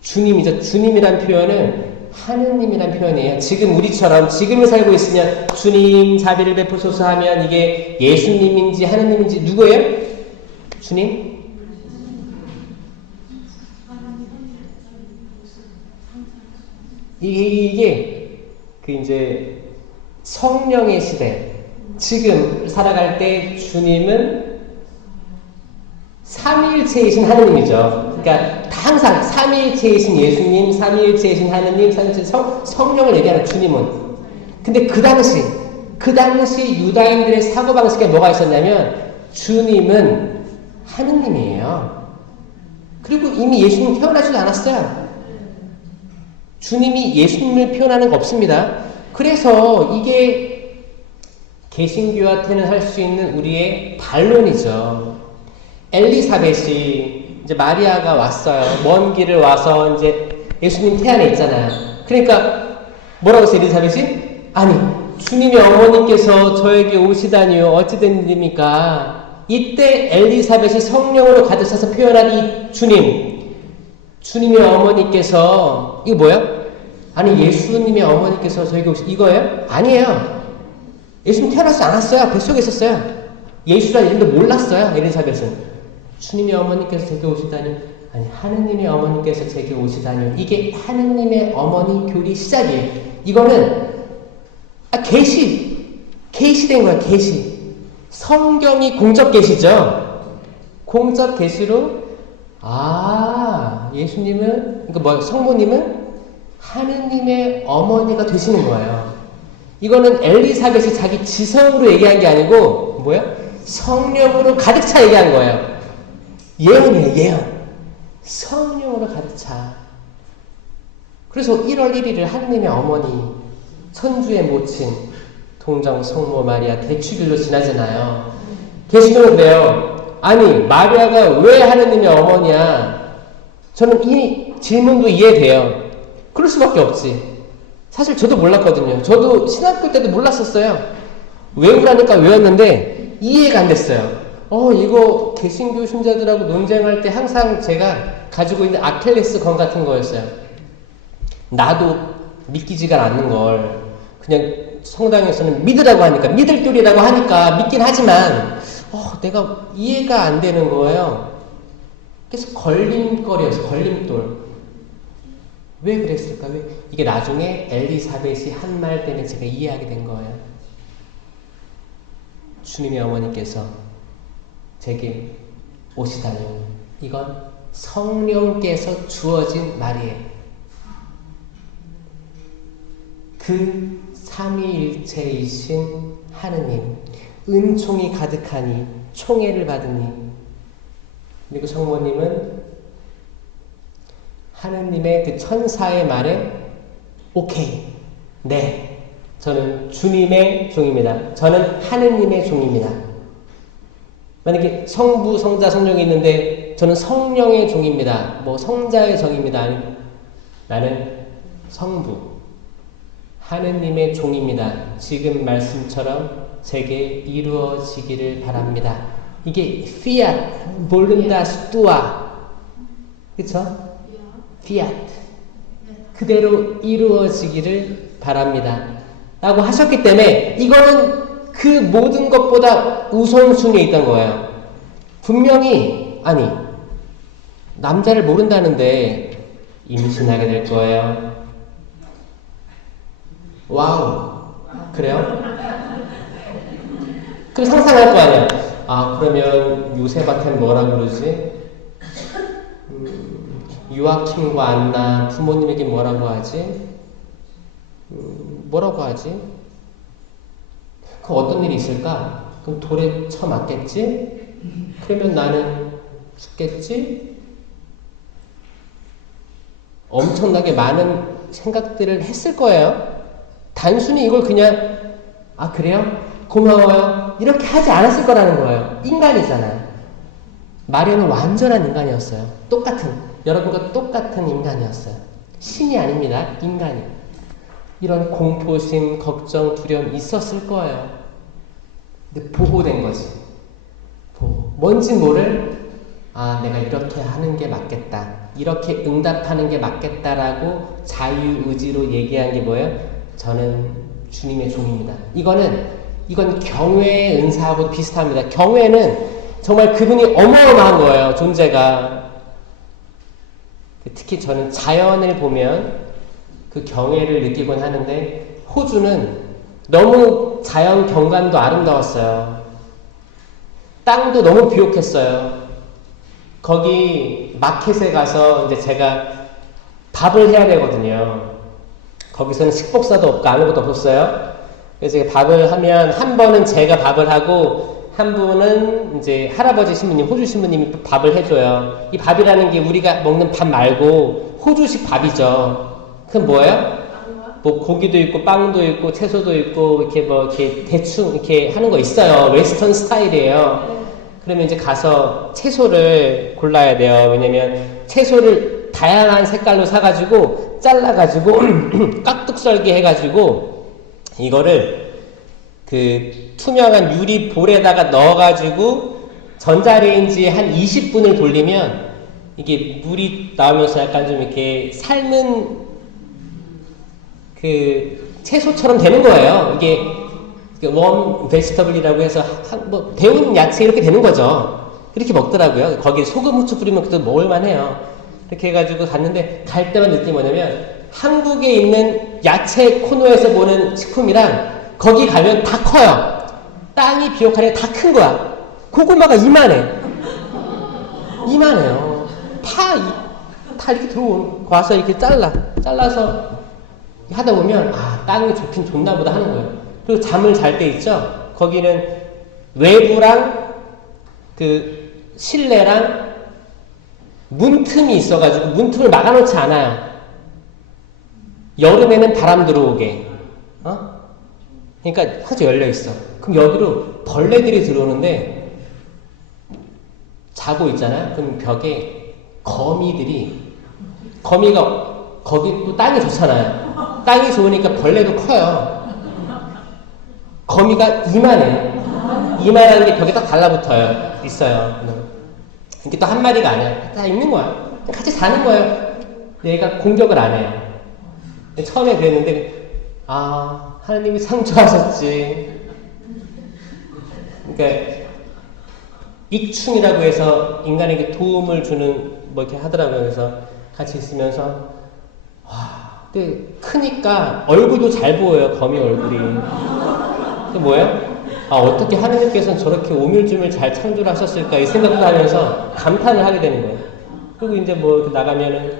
주님이죠. 주님이란 표현은 하느님이란 표현이에요. 지금 우리처럼 지금을 살고 있으면 주님 자비를 베푸소서 하면 이게 예수님인지 하느님인지 누구예요? 주님? 이게 그 이제 성령의 시대 지금 살아갈 때 주님은 삼위일체이신 하느님이죠. 그러니까 항상 삼위일체이신 예수님, 삼위일체이신 하느님, 삼위일체이신 성령을 얘기하는 주님은. 근데 그 당시 유다인들의 사고방식에 뭐가 있었냐면 주님은 하느님이에요. 그리고 이미 예수님 태어나지도 않았어요. 주님이 예수님을 표현하는 거 없습니다. 그래서 이게 개신교한테는 할 수 있는 우리의 반론이죠. 엘리사벳이 이제 마리아가 왔어요. 먼 길을 와서 이제 예수님 태안에 있잖아요. 그러니까 뭐라고 했어요, 엘리사벳이? 아니, 주님의 어머니께서 저에게 오시다니요. 어찌 된 일입니까? 이때 엘리사벳이 성령으로 가득 차서 표현한 이 주님의 어머니께서 이거 뭐야? 아니 예수님의 어머니께서 저에게 이거예요? 아니에요. 예수님 태어나지 않았어요. 뱃속에 있었어요. 예수라는 이름도 몰랐어요. 엘리사벳은. 주님의 어머니께서 제게 오시다니 아니 하느님의 어머니께서 제게 오시다니 이게 하느님의 어머니 교리 시작이에요. 이거는 계시된 거야. 계시. 성경이 공적 계시죠. 공적 계시로 예수님은 그러니까 성모님은 하느님의 어머니가 되시는 거예요. 이거는 엘리사벳이 자기 지성으로 얘기한 게 아니고 뭐야? 성령으로 가득 차 얘기한 거예요. 예언이에요. 예언. 성령으로 가득 차. 그래서 1월 1일을 하느님의 어머니 천주의 모친 동정 성모 마리아 대축일로 지나잖아요. 계시록은 그래요. 아니 마리아가 왜 하느님의 어머니야? 저는 이 질문도 이해돼요. 그럴 수밖에 없지. 사실 저도 몰랐거든요. 저도 신학교 때도 몰랐었어요. 외우라니까 외웠는데 이해가 안 됐어요. 이거 개신교 신자들하고 논쟁할 때 항상 제가 가지고 있는 아킬레스 건 같은 거였어요. 나도 믿기지가 않는 걸 그냥 성당에서는 믿으라고 하니까 믿을 교리라고 하니까 믿긴 하지만 내가 이해가 안 되는 거예요. 그래서 걸림거리였어요. 걸림돌. 왜 그랬을까? 왜? 이게 나중에 엘리사벳이 한 말 때문에 제가 이해하게 된 거예요. 주님의 어머니께서 제게 오시다니 이건 성령께서 주어진 말이에요. 그 삼위일체이신 하느님 은총이 가득하니 총애를 받으니 그리고 성모님은 하느님의 그 천사의 말에 오케이, 네, 저는 주님의 종입니다. 저는 하느님의 종입니다. 만약에 성부, 성자, 성령이 있는데 저는 성령의 종입니다. 뭐 성자의 종입니다. 아니, 나는 성부, 하느님의 종입니다. 지금 말씀처럼 제게 이루어지기를 바랍니다. 이게 fiat, voluntas tua, 그쵸? fiat, 그대로 이루어지기를 바랍니다. 라고 하셨기 때문에 이거는 그 모든 것보다 우선순위에 있던 거예요. 분명히, 아니, 남자를 모른다는데 임신하게 될 거예요. 와우, 그래요? 그럼 상상할 거 아니야. 아, 그러면 요셉한테는 뭐라 그러지? 요아킴과 안나 부모님에게 뭐라고 하지? 뭐라고 하지? 그 어떤 일이 있을까? 그럼 돌에 쳐맞겠지? 그러면 나는 죽겠지? 엄청나게 많은 생각들을 했을 거예요. 단순히 이걸 그냥 아 그래요? 고마워요. 이렇게 하지 않았을 거라는 거예요. 인간이잖아요. 마리아는 완전한 인간이었어요. 여러분과 똑같은 인간이었어요. 신이 아닙니다. 인간이. 이런 공포심, 걱정, 두려움 있었을 거예요. 근데 보호된 거지. 뭔지 모를 아 내가 이렇게 하는 게 맞겠다. 이렇게 응답하는 게 맞겠다라고 자유의지로 얘기한 게 뭐예요? 저는 주님의 종입니다. 이건 경외의 은사하고 비슷합니다. 경외는 정말 그분이 어마어마한 거예요. 존재가. 특히 저는 자연을 보면 그 경외를 느끼곤 하는데 호주는 너무 자연 경관도 아름다웠어요. 땅도 너무 비옥했어요. 거기 마켓에 가서 이제 제가 밥을 해야 되거든요. 거기서는 식복사도 없고 아무것도 없었어요. 그래서 밥을 하면 한 번은 제가 밥을 하고 한 분은 이제 할아버지 신부님, 호주 신부님이 밥을 해줘요. 이 밥이라는 게 우리가 먹는 밥 말고 호주식 밥이죠. 그럼 뭐예요? 뭐 고기도 있고 빵도 있고 채소도 있고 이렇게 대충 이렇게 하는 거 있어요. 웨스턴 스타일이에요. 그러면 이제 가서 채소를 골라야 돼요. 왜냐면 채소를 다양한 색깔로 사가지고 잘라가지고 깍둑 썰기 해가지고 이거를 그 투명한 유리 볼에다가 넣어가지고 전자레인지에 한 20분을 돌리면 이게 물이 나오면서 약간 좀 이렇게 삶은 그 채소처럼 되는 거예요. 이게 웜 베지터블이라고 해서 뭐 데운 야채 이렇게 되는 거죠. 그렇게 먹더라고요. 거기에 소금 후추 뿌리면 그래도 먹을만 해요. 이렇게 해가지고 갔는데 갈 때만 느낌이 뭐냐면 한국에 있는 야채 코너에서 보는 식품이랑 거기 가면 다 커요. 땅이 비옥하니까 다 큰 거야. 고구마가 이만해요. 다 이렇게 와서 이렇게 잘라서 하다 보면 아 땅이 좋긴 좋나 보다 하는 거예요. 그리고 잠을 잘 때 있죠. 거기는 외부랑 그 실내랑 문틈이 있어가지고 문틈을 막아놓지 않아요. 여름에는 바람 들어오게. 그러니까 항상 열려 있어. 그럼 여기로 벌레들이 들어오는데 자고 있잖아요. 그럼 벽에 거미가 거기 또 땅이 좋잖아요. 땅이 좋으니까 벌레도 커요. 거미가 이만한 게 벽에 딱 달라붙어요. 있어요. 이게 또 한 마리가 아니야. 다 있는 거야. 같이 사는 거예요. 얘가 공격을 안 해요. 처음에 그랬는데 아 하나님이 상처하셨지. 그러니까 익충이라고 해서 인간에게 도움을 주는 뭐 이렇게 하더라고요. 그래서 같이 있으면서 근데 크니까 얼굴도 잘 보여요. 거미 얼굴이. 그 뭐예요? 어떻게 하느님께서는 저렇게 오밀조밀 잘 창조를 하셨을까 이 생각도 하면서 감탄을 하게 되는 거예요. 그리고 이제 뭐 이렇게 나가면은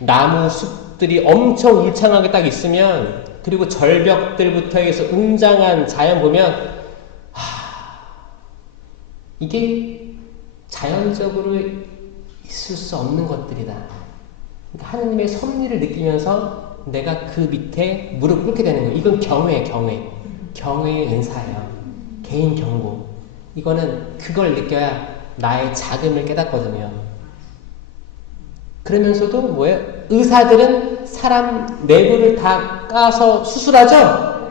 나무 숲들이 엄청 울창하게 딱 있으면 그리고 절벽들부터 해서 웅장한 자연 보면 이게 자연적으로 있을 수 없는 것들이다. 그러니까 하느님의 섭리를 느끼면서 내가 그 밑에 무릎 꿇게 되는 거예요. 이건 경외의 은사예요. 개인 경고. 이거는 그걸 느껴야 나의 작음을 깨닫거든요. 그러면서도 뭐예요? 의사들은 사람 내부를 다 까서 수술하죠?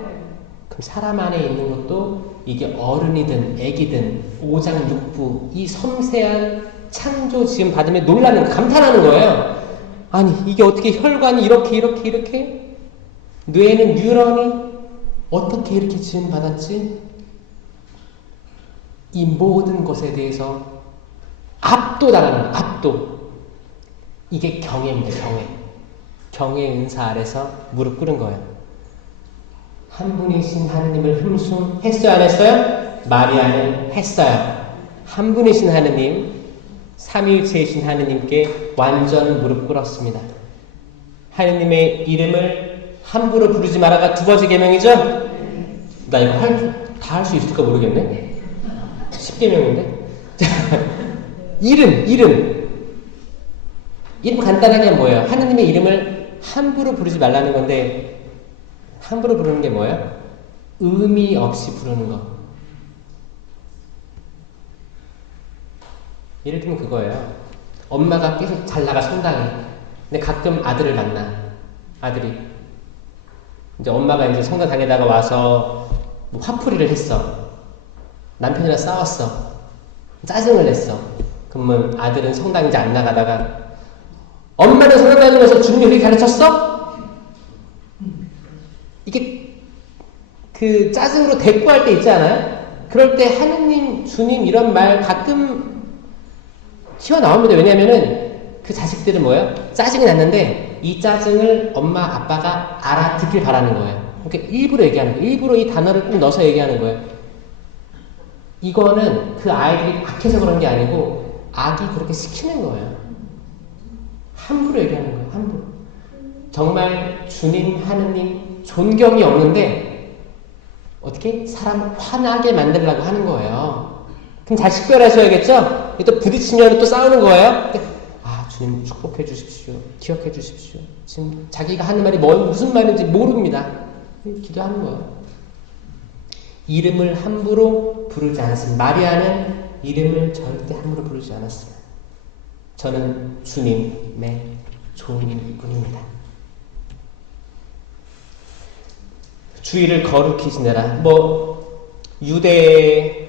그럼 사람 안에 있는 것도 이게 어른이든 애기든 오장육부 이 섬세한 창조 지음 받으면 놀라는 감탄하는 거예요. 아니 이게 어떻게 혈관이 이렇게 뇌는 뉴런이 어떻게 이렇게 지음 받았지? 이 모든 것에 대해서 압도당하는 거예요. 압도. 이게 경외입니다. 경외의 은사 아래서 무릎 꿇은 거예요. 한 분이신 하느님을 흠숭했어요? 안 했어요? 마리아는 했어요. 한 분이신 하느님, 삼위일체이신 하느님께 완전 무릎 꿇었습니다. 하느님의 이름을 함부로 부르지 마라가 두 번째 계명이죠? 나 이거 다 할 수 있을까 모르겠네. 10계명인데? 이름 간단하게 뭐예요? 하느님의 이름을 함부로 부르지 말라는 건데 함부로 부르는 게 뭐예요? 의미 없이 부르는 거. 예를 들면 그거예요. 엄마가 계속 잘 나가 성당에. 근데 가끔 아들을 만나. 아들이 이제 엄마가 이제 성당 다니다가 와서 뭐 화풀이를 했어. 남편이랑 싸웠어. 짜증을 냈어. 그러면 아들은 성당 이제 안 나가다가 엄마는 성당 다니면서 주님이 그렇게 가르쳤어? 이게 그 짜증으로 대꾸할 때 있지 않아요? 그럴 때 하느님, 주님 이런 말 가끔 튀어나옵니다. 왜냐면은 그 자식들은 뭐예요? 짜증이 났는데 이 짜증을 엄마, 아빠가 알아듣길 바라는 거예요. 그러니까 일부러 얘기하는 거예요. 일부러 이 단어를 꼭 넣어서 얘기하는 거예요. 이거는 그 아이들이 악해서 그런 게 아니고 악이 그렇게 시키는 거예요. 함부로 얘기하는 거예요. 함부로. 정말 주님, 하느님 존경이 없는데 어떻게 사람 화나게 만들려고 하는 거예요. 그럼 잘 식별하셔야겠죠? 또 부딪히면 또 싸우는 거예요. 아, 주님 축복해 주십시오. 기억해 주십시오. 지금 자기가 하는 말이 무슨 말인지 모릅니다. 기도하는 거예요. 이름을 함부로 부르지 않았습니다. 마리아는 이름을 절대 함부로 부르지 않았어요. 저는 주님의 종이뿐입니다. 주의를 거룩히 지내라. 유대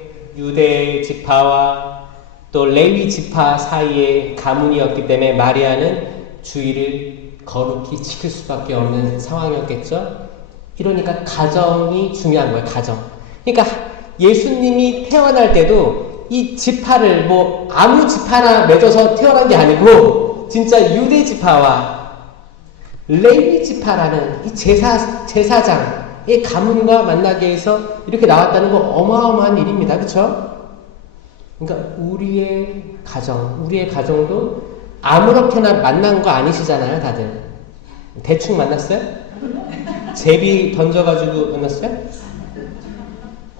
지파와 또 레위 지파 사이의 가문이었기 때문에 마리아는 주의를 거룩히 지킬 수밖에 없는 상황이었겠죠. 이러니까 가정이 중요한 거예요. 가정. 그러니까 예수님이 태어날 때도 이 지파를 아무 지파나 맺어서 태어난 게 아니고 진짜 유대 지파와 레위 지파라는 이 제사장의 가문과 만나게 해서 이렇게 나왔다는 거 어마어마한 일입니다. 그렇죠? 그러니까 우리의 가정도 아무렇게나 만난 거 아니시잖아요, 다들. 대충 만났어요? 제비 던져가지고 만났어요?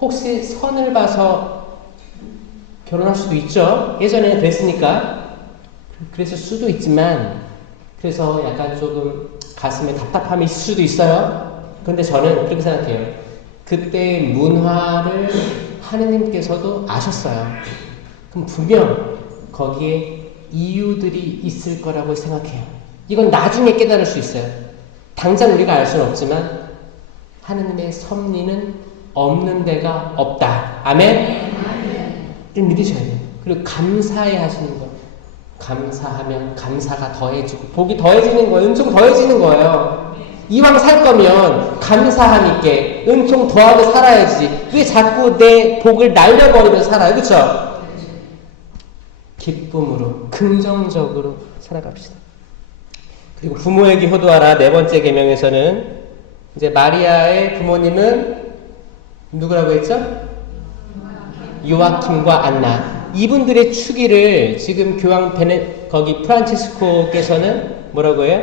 혹시 선을 봐서 결혼할 수도 있죠. 예전에는 그랬으니까. 그랬을 수도 있지만 그래서 약간 조금 가슴에 답답함이 있을 수도 있어요. 그런데 저는 그렇게 생각해요. 그때 문화를 하느님께서도 아셨어요. 그럼 분명 거기에 이유들이 있을 거라고 생각해요. 이건 나중에 깨달을 수 있어요. 당장 우리가 알 수는 없지만 하느님의 섭리는 없는 데가 없다. 아멘? 좀 믿으셔야 돼요. 그리고 감사해 하시는 거. 감사하면 감사가 더해지고 복이 더해지는 거예요. 은총 더해지는 거예요. 이왕 살 거면 감사하니까 은총 더하고 살아야지. 왜 자꾸 내 복을 날려버리면서 살아요? 그쵸? 기쁨으로 긍정적으로 살아갑시다. 그리고 부모에게 효도하라. 네 번째 계명에서는 이제 마리아의 부모님은 누구라고 했죠? 요아킴과 안나. 이분들의 추기를 지금 교황 거기 프란치스코께서는 뭐라고 해요?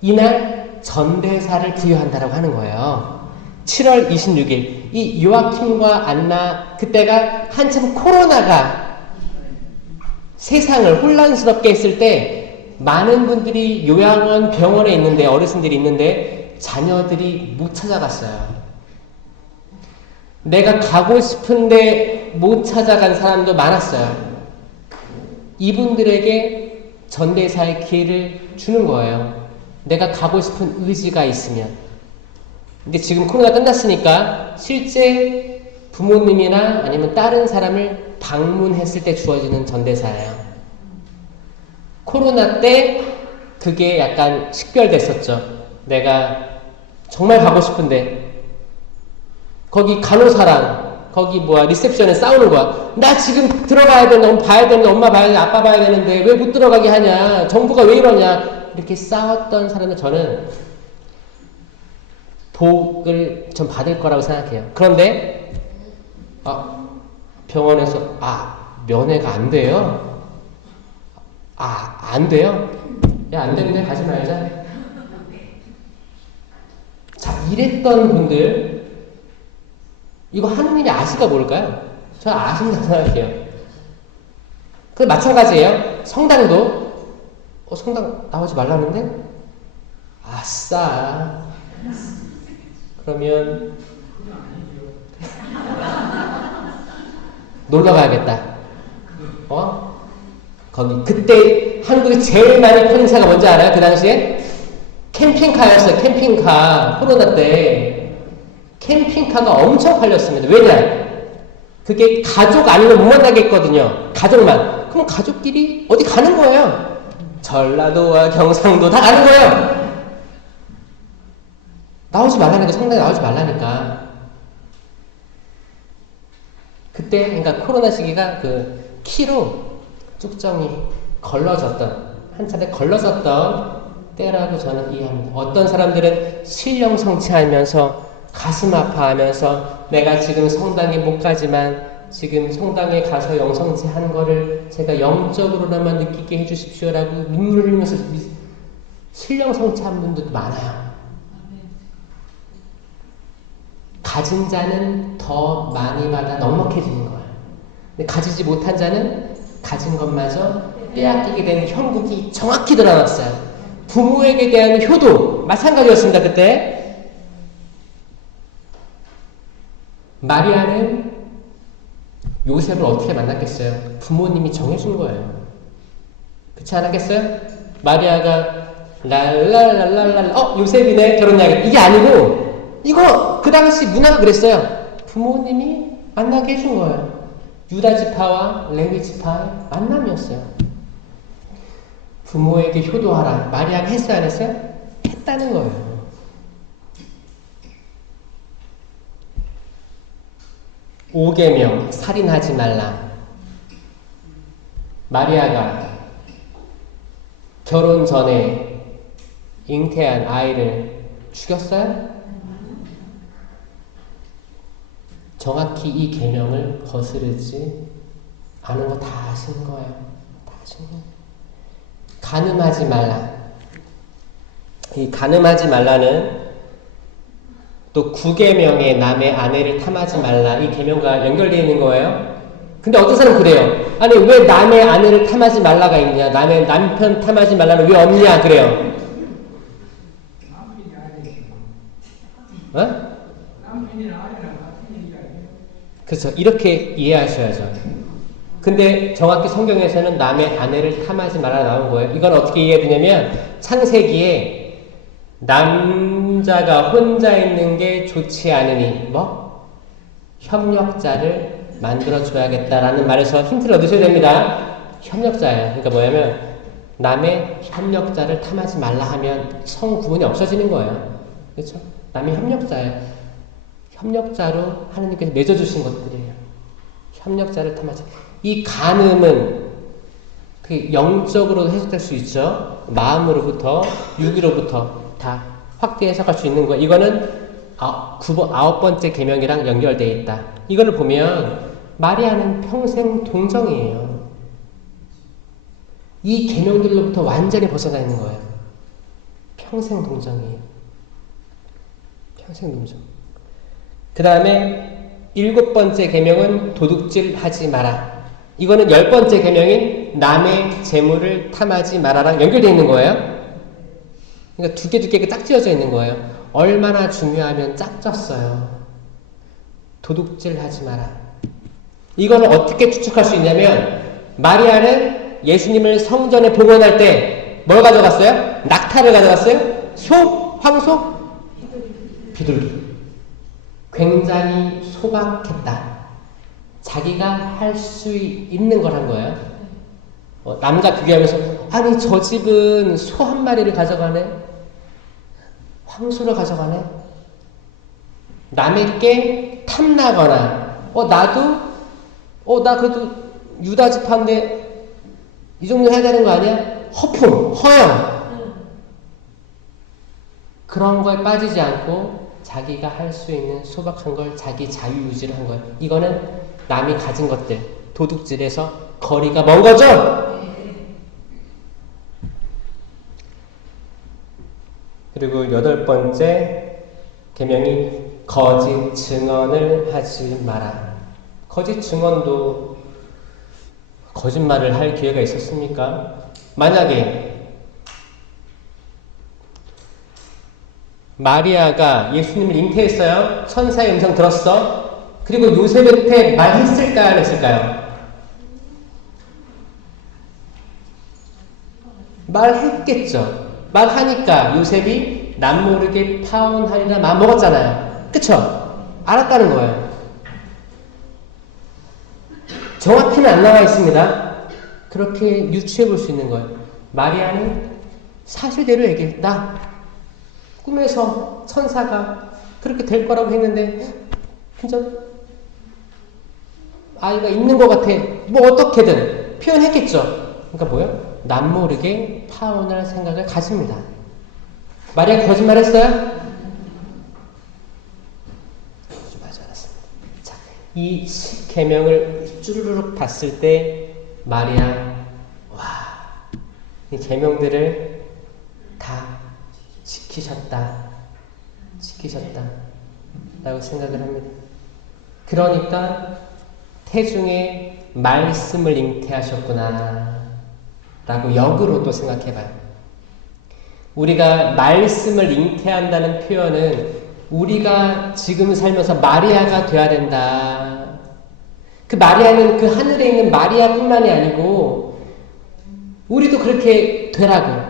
이날 전대사를 부여한다라고 하는 거예요. 7월 26일. 이 요아킴과 안나, 그때가 한참 코로나가 세상을 혼란스럽게 했을 때 많은 분들이 요양원, 병원에 있는데, 어르신들이 있는데 자녀들이 못 찾아갔어요. 내가 가고 싶은데 못 찾아간 사람도 많았어요. 이분들에게 전대사의 기회를 주는 거예요. 내가 가고 싶은 의지가 있으면. 근데 지금 코로나 끝났으니까 실제 부모님이나 아니면 다른 사람을 방문했을 때 주어지는 전대사예요. 코로나 때 그게 약간 식별됐었죠. 내가 정말 가고 싶은데 거기 간호사랑 거기 리셉션에 싸우는 거야. 나 지금 들어가야 되는데, 봐야 되는데, 엄마 봐야 되는데, 아빠 봐야 되는데 왜 못 들어가게 하냐, 정부가 왜 이러냐, 이렇게 싸웠던 사람들, 저는 복을 좀 받을 거라고 생각해요. 그런데 병원에서 면회가 안 돼요. 안 돼요? 야, 안 되는데 가지 말자. 자, 이랬던 분들, 이거 하느님이 아실까 모를까요? 저 아신다고 생각해요. 그 마찬가지예요. 성당도 성당 나오지 말라는데? 아싸. 그러면 놀러 가야겠다. 거기 그때 한국에 제일 많이 팔린 차가 뭔지 알아요? 그 당시에? 캠핑카였어요. 캠핑카. 코로나 때 캠핑카가 엄청 팔렸습니다. 왜냐? 그게 가족 아니면 못 만나겠거든요. 가족만. 그럼 가족끼리 어디 가는 거예요. 전라도와 경상도 다 가는 거예요. 나오지 말라니까, 성당에 나오지 말라니까. 그때, 그러니까 코로나 시기가 그 키로 쭉정이 걸러졌던, 한 차례 걸러졌던 때라고 저는 이해합니다. 어떤 사람들은 신령 성취하면서 가슴 아파하면서 내가 지금 성당에 못 가지만 지금 성당에 가서 영성체 하는 거를 제가 영적으로나마 느끼게 해주십시오라고 눈물을 흘리면서 신령 성취한 분들도 많아요. 가진 자는 더 많이 받아 넉넉해지는 거예요. 근데 가지지 못한 자는 가진 것마저 빼앗기게 되는 형국이 정확히 드러났어요. 부모에게 대한 효도 마찬가지였습니다. 그때 마리아는 요셉을 어떻게 만났겠어요? 부모님이 정해준 거예요. 그렇지 않았겠어요? 마리아가 랄랄랄랄랄 요셉이네, 결혼해야겠다, 이게 아니고, 이거 그 당시 문화가 그랬어요. 부모님이 만나게 해준 거예요. 유다 지파와 레위 지파의 만남이었어요. 부모에게 효도하라. 마리아가 했어요, 안 했어요? 했다는 거예요. 오계명, 살인하지 말라. 마리아가 결혼 전에 잉태한 아이를 죽였어요? 정확히 이 계명을 거스르지 않은 거 다 아시는 거예요. 다 아시는 거예요. 간음하지 말라. 이 간음하지 말라는 또 9계명의 남의 아내를 탐하지 말라, 이 계명과 연결되어 있는 거예요. 근데 어떤 사람은 그래요. 아니, 왜 남의 아내를 탐하지 말라가 있냐, 남의 남편 탐하지 말라는 왜 없냐 그래요. 그렇죠. 이렇게 이해하셔야죠. 근데 정확히 성경에서는 남의 아내를 탐하지 말라 나온 거예요. 이건 어떻게 이해되냐면, 창세기에 남자가 혼자 있는 게 좋지 않으니 협력자를 만들어줘야겠다라는 말에서 힌트를 얻으셔야 됩니다. 협력자예요. 그러니까 뭐냐면 남의 협력자를 탐하지 말라 하면 성 구분이 없어지는 거예요. 그렇죠? 남의 협력자예요. 협력자로 하느님께서 맺어주신 것들이에요. 협력자를 탐하지. 이 간음은 그 영적으로 해석될 수 있죠. 마음으로부터, 육으로부터 다 확대 해석할 수 있는 거예요. 이거는 9번째 계명이랑 연결되어 있다. 이거를 보면 마리아는 평생 동정이에요. 이 계명들로부터 완전히 벗어나 있는 거예요. 평생 동정이에요. 평생 동정. 그 다음에 7번째 계명은 도둑질 하지 마라. 이거는 10번째 계명인 남의 재물을 탐하지 말아랑 연결되어 있는 거예요. 그러니까 두 개가 딱 지어져 있는 거예요. 얼마나 중요하면 짝 졌어요. 도둑질 하지 마라. 이거는 어떻게 추측할 수 있냐면 마리아는 예수님을 성전에 봉헌할 때 뭘 가져갔어요? 낙타를 가져갔어요? 소? 황소? 비둘기. 굉장히 소박했다. 자기가 할 수 있는 걸 한 거예요. 남자 비교하면서 아니 저 집은 소 한 마리를 가져가네? 황소를 가져가네? 남에게 탐나거나 나 그래도 유다 지파인데 이 정도 해야 되는 거 아니야? 허풍, 허영 그런 거에 빠지지 않고 자기가 할 수 있는 소박한 걸 자기 자유유지를 한 거예요. 이거는 남이 가진 것들 도둑질에서 거리가 먼 거죠? 그리고 8번째 계명이 거짓 증언을 하지 마라. 거짓 증언도 거짓말을 할 기회가 있었습니까? 만약에 마리아가 예수님을 잉태했어요. 천사의 음성 들었어. 그리고 요셉한테 말했을까요? 안 했을까요? 말했겠죠. 말하니까 요셉이 남모르게 파혼하리라 마음먹었잖아요. 그쵸? 알았다는 거예요. 정확히는 안 나와 있습니다. 그렇게 유추해 볼 수 있는 거예요. 마리아는 사실대로 얘기해. 나 꿈에서 천사가 그렇게 될 거라고 했는데 진짜 아이가 있는 것 같아. 뭐 어떻게든 표현했겠죠. 그러니까 뭐예요? 남모르게 파혼할 생각을 가집니다. 마리아 거짓말했어요? 거짓말하지 않았습니다. 자, 이 10계명을 쭈르륵 봤을 때 마리아 이 계명들을 다 지키셨다 라고 생각을 합니다. 그러니까 태중에 말씀을 잉태하셨구나 라고 역으로 또 생각해봐요. 우리가 말씀을 잉태한다는 표현은 우리가 지금 살면서 마리아가 돼야 된다. 그 마리아는 그 하늘에 있는 마리아뿐만이 아니고 우리도 그렇게 되라고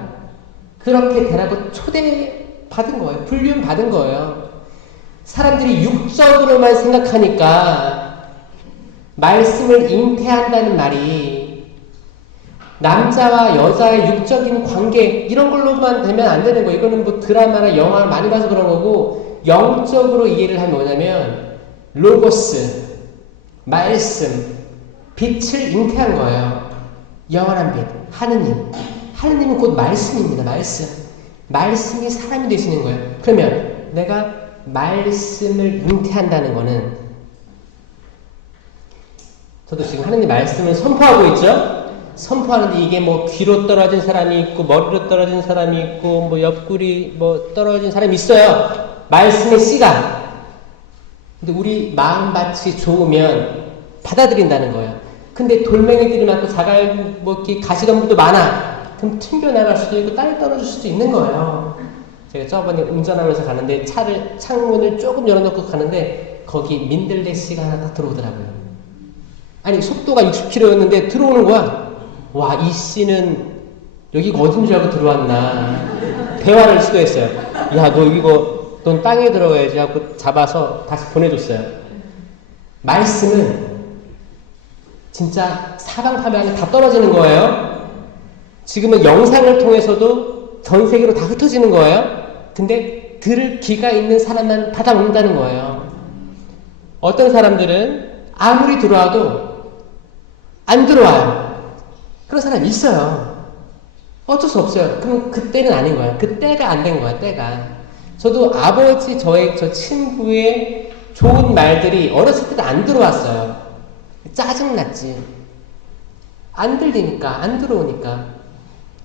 초대받은 거예요. 불륜 받은 거예요. 사람들이 육적으로만 생각하니까 말씀을 잉태한다는 말이 남자와 여자의 육적인 관계 이런 걸로만 되면 안 되는 거예요. 이거는 뭐 드라마나 영화 많이 봐서 그런 거고 영적으로 이해를 하면 뭐냐면 로고스, 말씀, 빛을 잉태한 거예요. 영원한 빛, 하느님은 곧 말씀입니다. 말씀이 사람이 되시는 거예요. 그러면 내가 말씀을 잉태한다는 거는 저도 지금 하느님 말씀을 선포하고 있죠? 선포하는데 이게 뭐 귀로 떨어진 사람이 있고 머리로 떨어진 사람이 있고 뭐 옆구리 뭐 떨어진 사람이 있어요. 말씀의 씨가. 근데 우리 마음밭이 좋으면 받아들인다는 거예요. 근데 돌멩이들이 많고 자갈 먹기 가시덤불도 많아. 그럼 튕겨나갈 수도 있고 땅에 떨어질 수도 있는 거예요. 제가 저번에 운전하면서 가는데 창문을 조금 열어놓고 가는데 거기 민들레 씨가 하나 딱 들어오더라고요. 아니 속도가 60km였는데 들어오는 거야. 와, 이 씨는 여기가 어딘 줄 알고 들어왔나. 대화를 시도했어요. 야, 넌 땅에 들어가야지 하고 잡아서 다시 보내줬어요. 말씀은 진짜 사방팔방에 다 떨어지는 거예요. 지금은 영상을 통해서도 전 세계로 다 흩어지는 거예요. 근데 들을 귀가 있는 사람만 받아먹는다는 거예요. 어떤 사람들은 아무리 들어와도 안 들어와요. 그런 사람이 있어요. 어쩔 수 없어요. 그럼 그때는 아닌 거야. 그때가 안 된 거야. 때가. 저도 아버지 저 친구의 좋은 말들이 어렸을 때도 안 들어왔어요. 짜증났지. 안 들리니까, 안 들어오니까.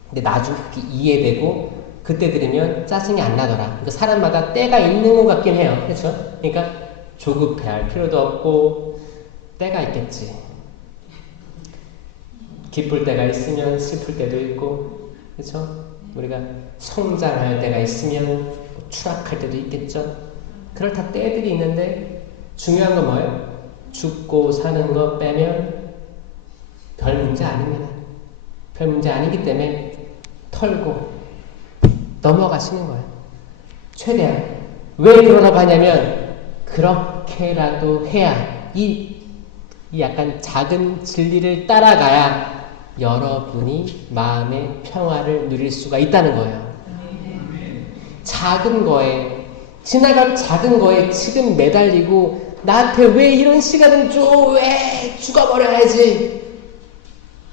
근데 나중에 그게 이해되고 그때 들으면 짜증이 안 나더라. 그러니까 사람마다 때가 있는 것 같긴 해요. 그렇죠? 그러니까 조급해할 필요도 없고 때가 있겠지. 기쁠 때가 있으면 슬플 때도 있고, 그렇죠? 우리가 성장할 때가 있으면 추락할 때도 있겠죠. 그럴 다 때들이 있는데 중요한 건 뭐예요? 죽고 사는 거 빼면 별 문제 아닙니다. 별 문제 아니기 때문에 털고 넘어가시는 거예요. 최대한. 왜 그러라고 하냐면 그렇게라도 해야 이 약간 작은 진리를 따라가야 여러분이 마음의 평화를 누릴 수가 있다는 거예요. 작은 거에, 지나갈 작은 거에 지금 매달리고 나한테 왜 이런 시간을 줘? 왜 죽어버려야지?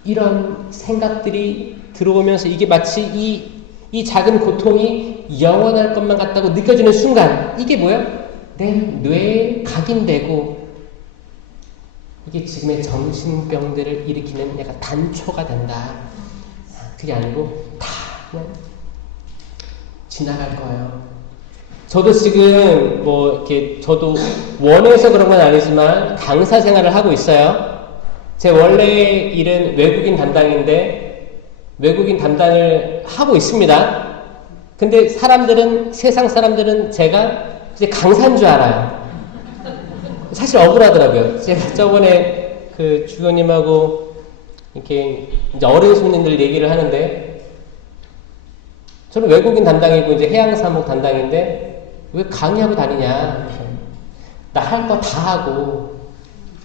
이런 생각들이 들어오면서 이게 마치 이 작은 고통이 영원할 것만 같다고 느껴지는 순간 이게 뭐야? 내 뇌에 각인되고 이게 지금의 정신병들을 일으키는 약간 단초가 된다. 그게 아니고 다 그냥 지나갈 거예요. 저도 지금 뭐 이렇게 저도 원해서 그런 건 아니지만 강사 생활을 하고 있어요. 제 원래 일은 외국인 담당인데 외국인 담당을 하고 있습니다. 근데 세상 사람들은 제가 이제 강사인 줄 알아요. 사실 억울하더라고요. 제가 저번에 그 주교님하고 이렇게 이제 어른 손님들 얘기를 하는데 저는 외국인 담당이고 이제 해양사목 담당인데 왜 강의하고 다니냐. 나 할 거 다 하고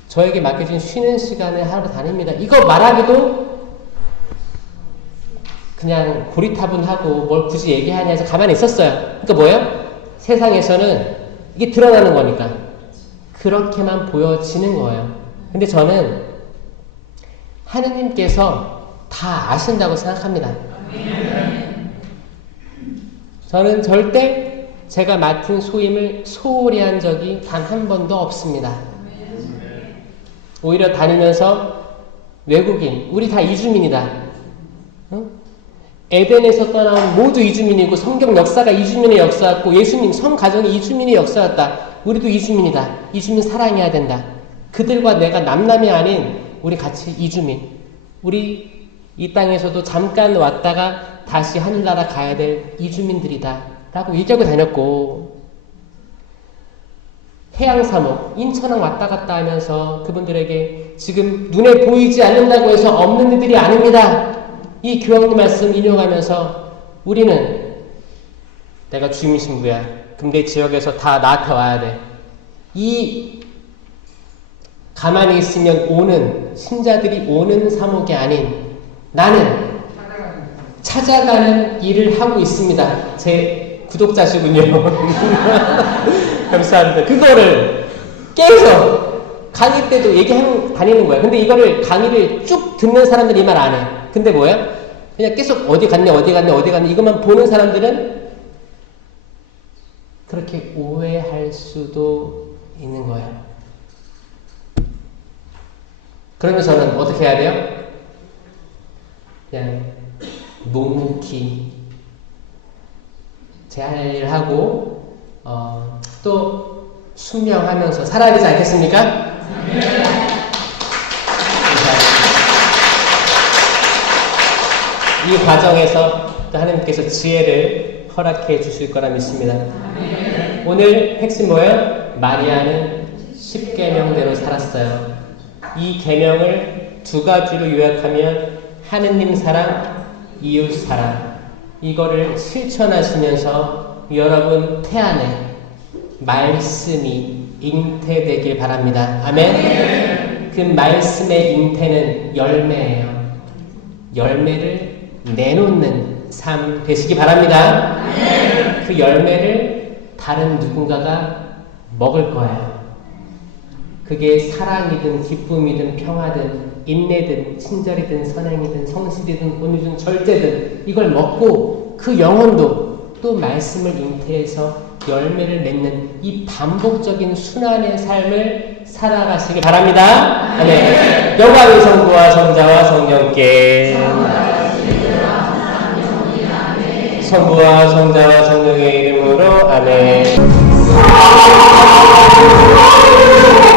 저에게 맡겨진 쉬는 시간에 하러 다닙니다. 이거 말하기도 그냥 고리타분하고 뭘 굳이 얘기하냐 해서 가만히 있었어요. 그러니까 뭐예요? 세상에서는 이게 드러나는 거니까 그렇게만 보여지는 거예요. 근데 저는 하느님께서 다 아신다고 생각합니다. 저는 절대 제가 맡은 소임을 소홀히 한 적이 단 한 번도 없습니다. 오히려 다니면서 외국인, 우리 다 이주민이다. 에덴에서 떠나온 모두 이주민이고 성경 역사가 이주민의 역사였고 예수님 성가정이 이주민의 역사였다. 우리도 이주민이다. 이주민 사랑해야 된다. 그들과 내가 남남이 아닌 우리 같이 이주민. 우리 이 땅에서도 잠깐 왔다가 다시 하늘나라 가야 될 이주민들이다. 라고 얘기하고 다녔고 해양사목, 인천항 왔다 갔다 하면서 그분들에게 지금 눈에 보이지 않는다고 해서 없는 이들이 아닙니다. 이 교황님 말씀 인용하면서 우리는 내가 주임 신부야. 그럼 내 지역에서 다 나한테 와야 돼. 이 가만히 있으면 오는 신자들이 오는 사목이 아닌 나는 찾아가는 일을 하고 있습니다. 제 구독자시군요. 감사합니다. 그거를 계속 강의 때도 얘기하고 다니는 거야. 근데 이거를 강의를 쭉 듣는 사람들이 이 말 안 해. 근데 뭐야? 그냥 계속 어디 갔네 이것만 보는 사람들은 그렇게 오해할 수도 있는 거예요. 그러면 저는 어떻게 해야 돼요? 그냥 묵묵히 제 할 일 하고 또 순명하면서 살아야 되지 않겠습니까? 이 과정에서 또 하나님께서 지혜를 허락해 주실 거라 믿습니다. 오늘 핵심 뭐예요? 마리아는 10계명대로 살았어요. 이 계명을 두 가지로 요약하면 하느님 사랑, 이웃 사랑. 이거를 실천하시면서 여러분 태 안에 말씀이 잉태되길 바랍니다. 아멘. 그 말씀의 잉태는 열매예요. 열매를 내놓는 삶 되시기 바랍니다. 그 열매를 다른 누군가가 먹을 거예요. 그게 사랑이든 기쁨이든 평화든 인내든 친절이든 선행이든 성실이든 온유든 절제든 이걸 먹고 그 영혼도 또 말씀을 잉태해서 열매를 맺는 이 반복적인 순환의 삶을 살아가시기 바랍니다. 아멘. 영광이 성부와 성자와 성령께 성부와 성자와 성령의 이름으로